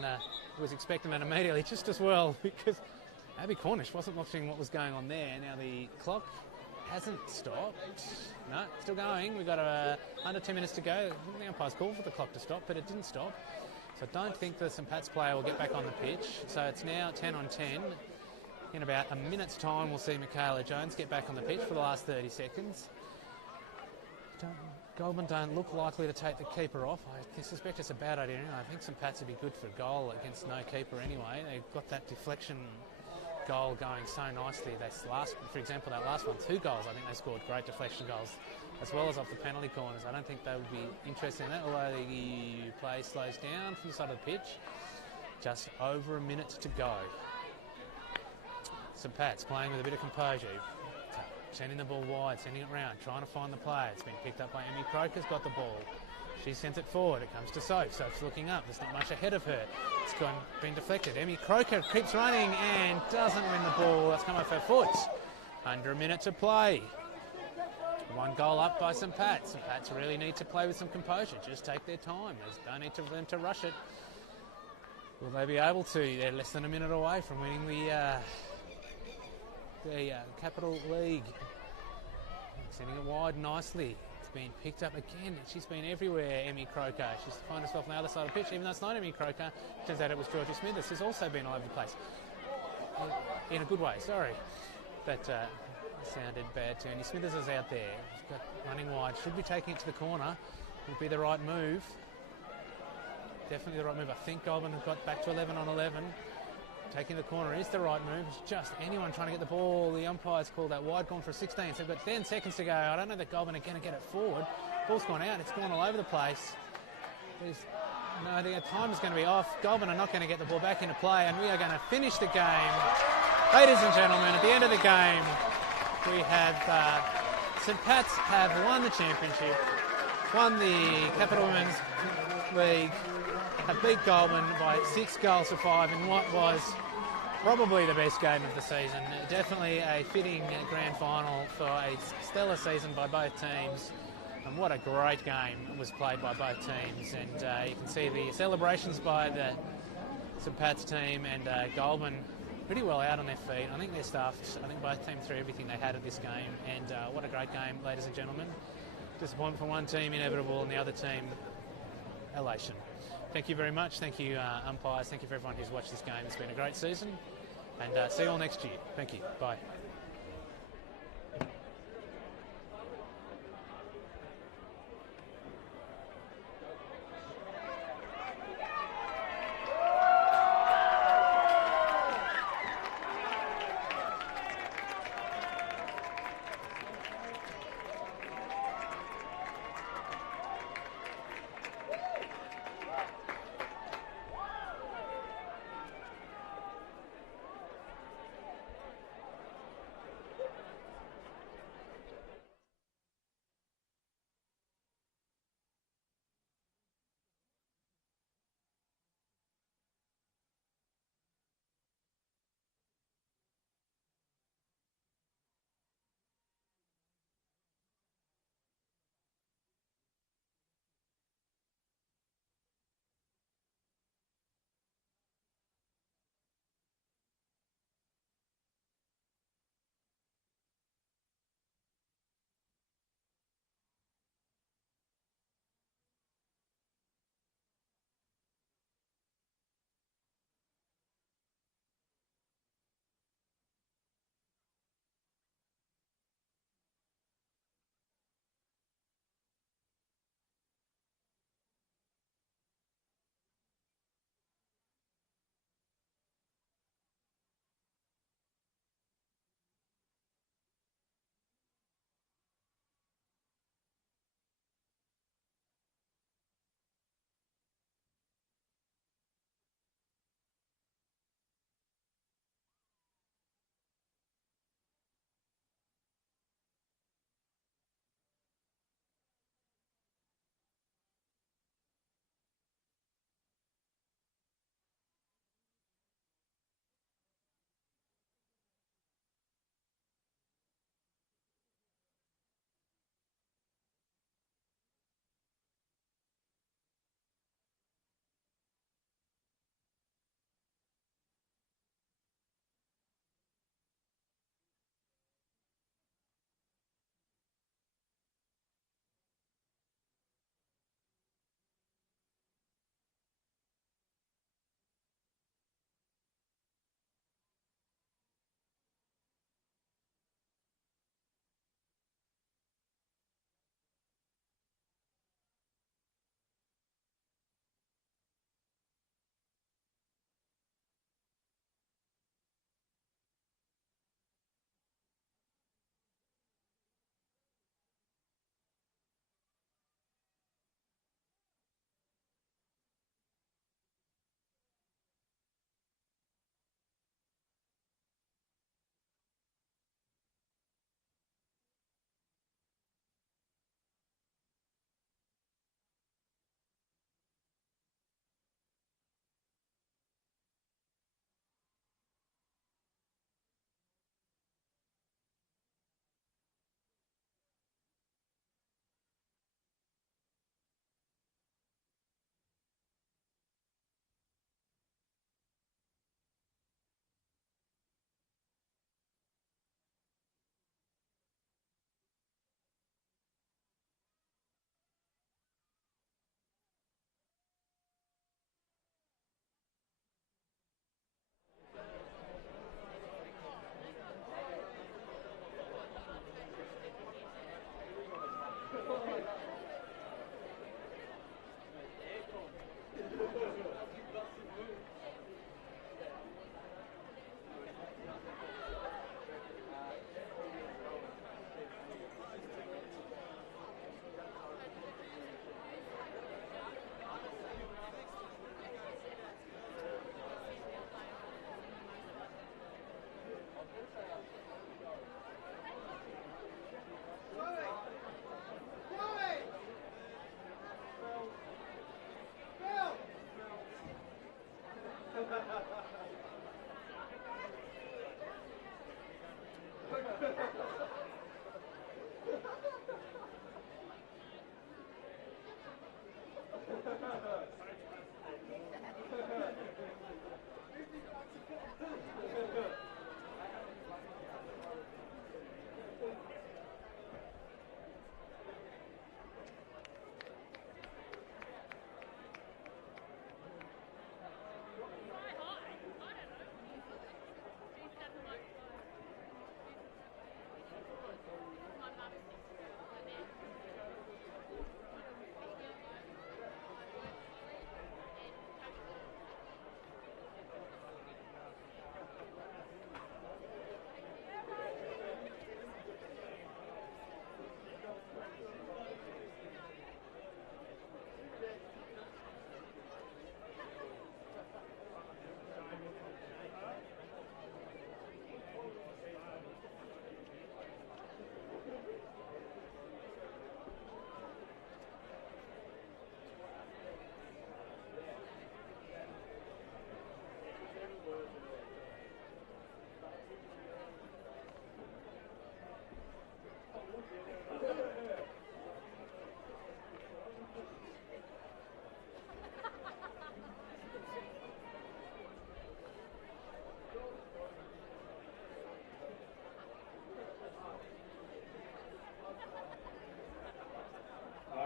was expecting it immediately just as well, because Abby Cornish wasn't watching what was going on there. Now the clock hasn't stopped. No, still going. We've got under 2 minutes to go. The umpire's called for the clock to stop, but it didn't stop. So I don't think the St Pat's player will get back on the pitch. So it's now 10 on 10. In about a minute's time, we'll see Michaela Jones get back on the pitch for the last 30 seconds. Goulburn don't look likely to take the keeper off. I suspect it's a bad idea. I think St Pat's would be good for a goal against no keeper anyway. They've got that deflection goal going so nicely. For example, that last one, 2 goals. I think they scored great deflection goals, as well as off the penalty corners. I don't think they would be interested in that, although the play slows down from the side of the pitch. Just over a minute to go. St Pat's playing with a bit of composure. Sending the ball wide, sending it round, trying to find the player. It's been picked up by Emmy Croker's got the ball. She sends it forward. It comes to Soap. Soap's looking up. There's not much ahead of her. It's been deflected. Emmy Croker keeps running and doesn't win the ball. That's come off her foot. Under a minute to play. One goal up by St Pat's. St Pat's really need to play with some composure. Just take their time. There's no need for them to rush it. Will they be able to? They're less than a minute away from winning the Capital League. Sending it wide nicely. It's been picked up again. She's been everywhere, Emmy Croker. She's found herself on the other side of the pitch, even though it's not Emmy Croker. Turns out it was Georgia Smithers, who's also been all over the place. In a good way, sorry. That sounded bad too. Andy Smithers is out there. He's got running wide. Should be taking it to the corner. Would be the right move. Definitely the right move. I think Goulburn have got back to 11 on 11. Taking the corner is the right move. It's just anyone trying to get the ball. The umpire's called that wide, gone for 16. So they've got 10 seconds to go. I don't know that Goulburn are going to get it forward. Ball's gone out. It's gone all over the place. The time is going to be off. Goulburn are not going to get the ball back into play, and we are going to finish the game. Ladies and gentlemen, at the end of the game, we have St Pat's have won the championship, won the Capital Women's League, have beat Goulburn by 6-5 in what was probably the best game of the season. Definitely a fitting grand final for a stellar season by both teams. And what a great game was played by both teams. And you can see the celebrations by the St Pat's team and Goulburn pretty well out on their feet. I think they're stuffed. I think both teams threw everything they had at this game. And what a great game, ladies and gentlemen. Disappointment for one team, inevitable, and the other team, elation. Thank you very much. Thank you, umpires. Thank you for everyone who's watched this game. It's been a great season. And see you all next year. Thank you. Bye.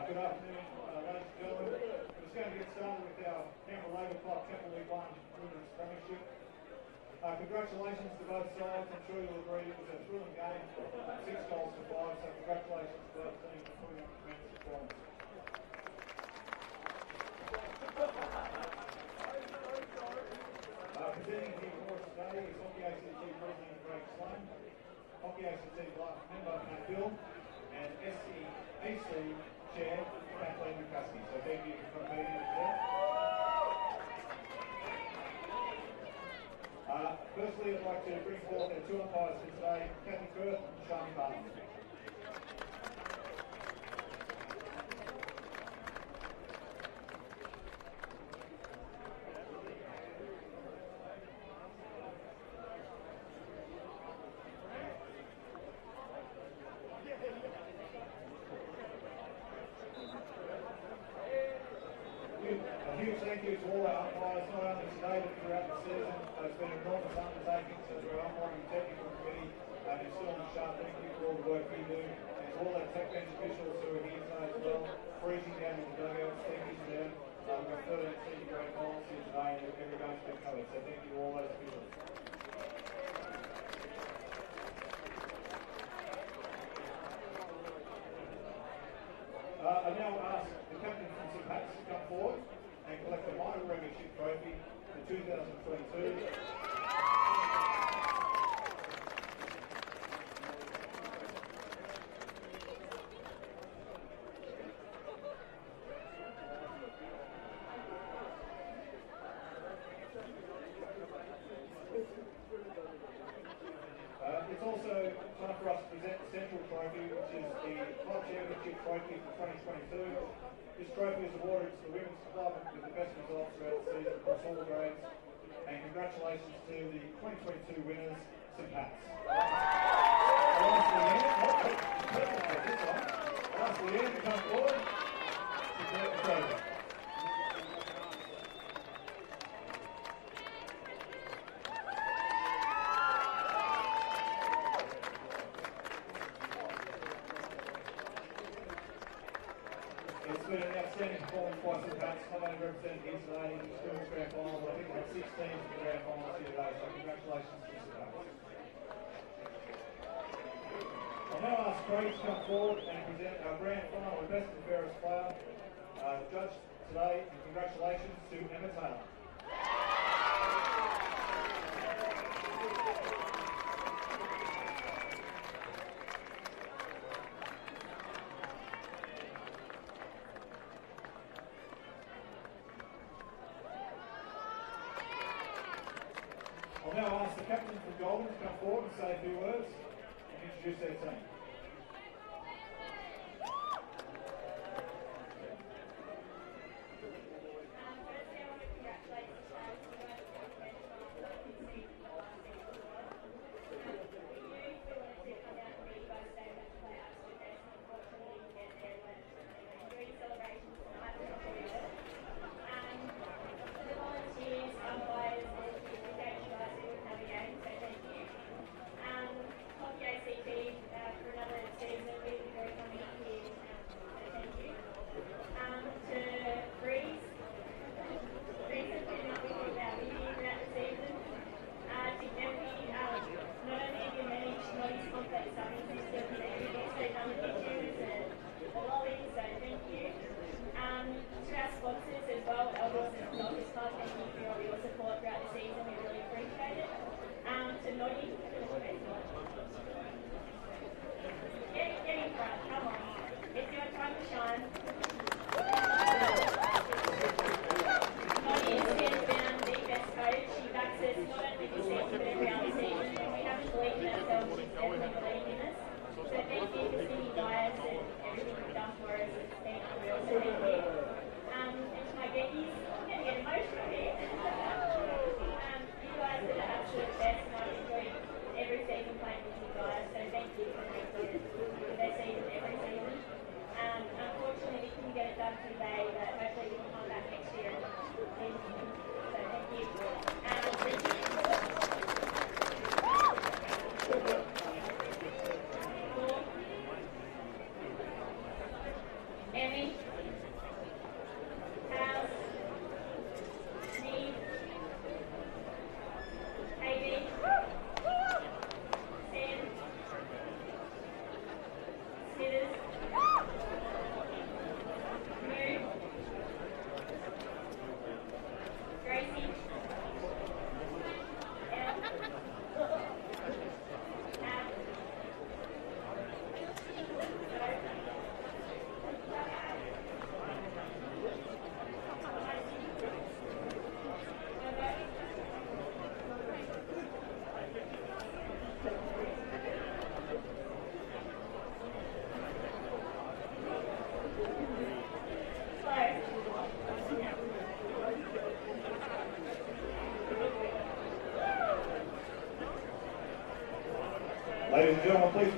Good afternoon, ladies and gentlemen. We're just going to get started with our Canberra Labour Club Capital League 1 Women's Premiership. Congratulations to both sides. I'm sure you'll agree it was a thrilling game, 6 goals to 5, so congratulations to both teams for putting on a tremendous performance. Presenting here for us today is Hockey ACT President Greg Sloan, Hockey ACT member Matt Bill, and SEAC Chair Kathleen McCuskey. So thank you for being here today. Firstly, I'd like to bring forward our 2 umpires for today, Kathy Firth and Shani Barton. A huge thank you to all our umpires, not only today but throughout the season. It's been an enormous undertaking, so to our umpiring technical committee and still on the sharp, thank you for all the work you do. And to all our tech bench officials who are here today as well, freezing down in the dugouts, thank you to them. We've got 13 senior grade finals here today and every game's been covered, so thank you to all those officials. I now ask the captain from St Pat's to come forward and collect the minor premiership trophy for 2022. It's also time for us to present the Central Trophy, which is the Club Championship Trophy for 2022. This trophy is awarded to the women's club with the best results throughout the season across all grades. And congratulations to the 2022 winners, St Pat's. I'll ask Leanne to come forward to collect the trophy. It's been an outstanding performance by St Pat's, not only representing here today in the Schools Grand Final, but I think we've had 6 teams in the Grand Finals here today, so congratulations to St Pat's. I'll now ask Craig to come forward and present our Grand Final and Best and Fairest Player. Judged today, and congratulations to Emma Taylor. I'll now ask the captain from Goulburn to come forward and say a few words and introduce their team. Hockey ACT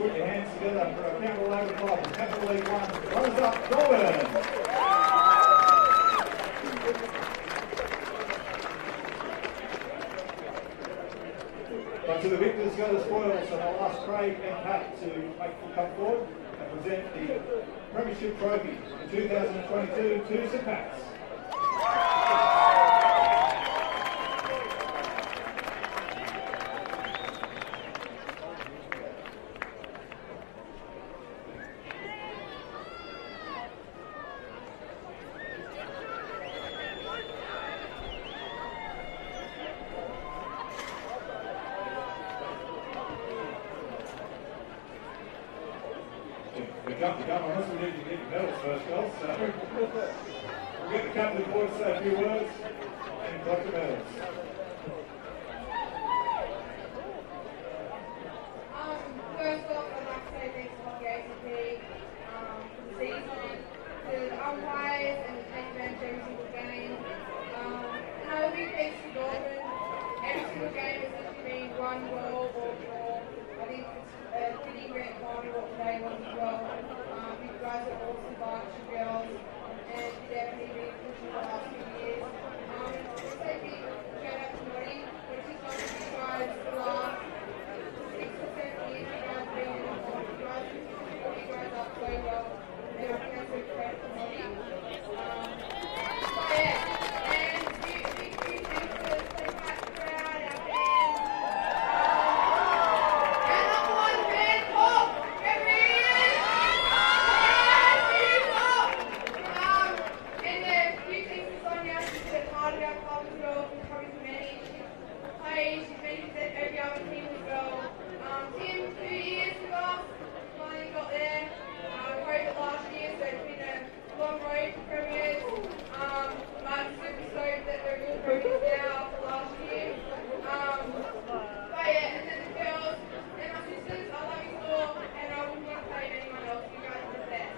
put your hands together for a Capital Over Club, Capital League 1. Runners up, Goulburn. But to the victors go the spoils, and I'll ask Craig and Pat to come forward and present the Premiership Trophy in 2022 to St Pat's. We jumped the gun on us, we need to get the medals first, girls. So we'll get the captain forward to say a few words and collect the medals. First off, I'd like to say thanks to the ACP for the season, to the umpires and the thank you every single game. And I will be thanks to Goulburn. Every single game has literally been one goal or draw. I think it's a pretty grand final what today was as well. You guys are awesome bunch of girls and definitely been pushing the last few years. Also big shout out to Monty, which is one of you guys for the last 6 or 7 years you guys been in the ball. You guys put you guys up so well, and I think that's a credit to Monty. So yeah, and big thanks to the St Pat's crowd, our fans. And number one fan, Pop! Get ready! And yeah, big thanks to Sonia, she's been part of our club as well, for coming to manage. She's managed every other team as well. Tim, 2 years with us, finally got there. COVID last year, so it's been a long road for premiers. But super stoked that we're real premiers now after last year. But yeah, and then the girls and my sisters, I love you all, and I wouldn't want to play anyone else. You guys are the best.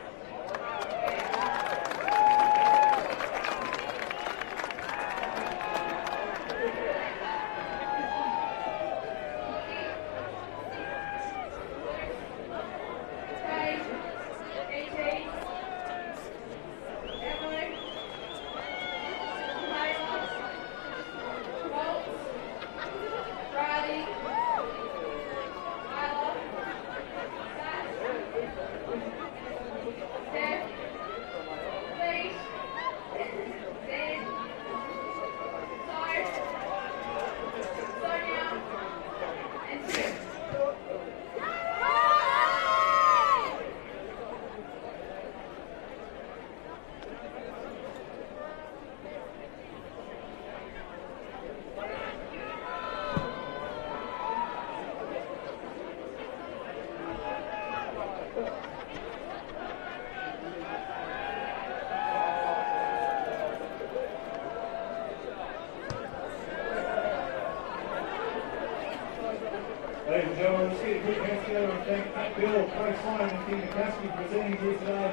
Ladies and gentlemen, let's get a quick hands together and thank Pat Bill, Craig Simon and Tim McCaskey for presenting here today.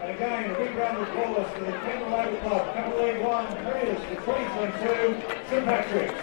And again, a big round of applause for the Capital Over Club, Capital League 1 premiers for 2022, St Patrick's.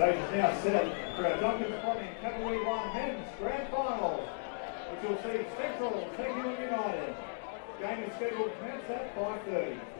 Stage is now set for our Duncan Spotting Capital League 1 Men's Grand Final, which will see Central taking on United. Game is scheduled to commence at 5:30.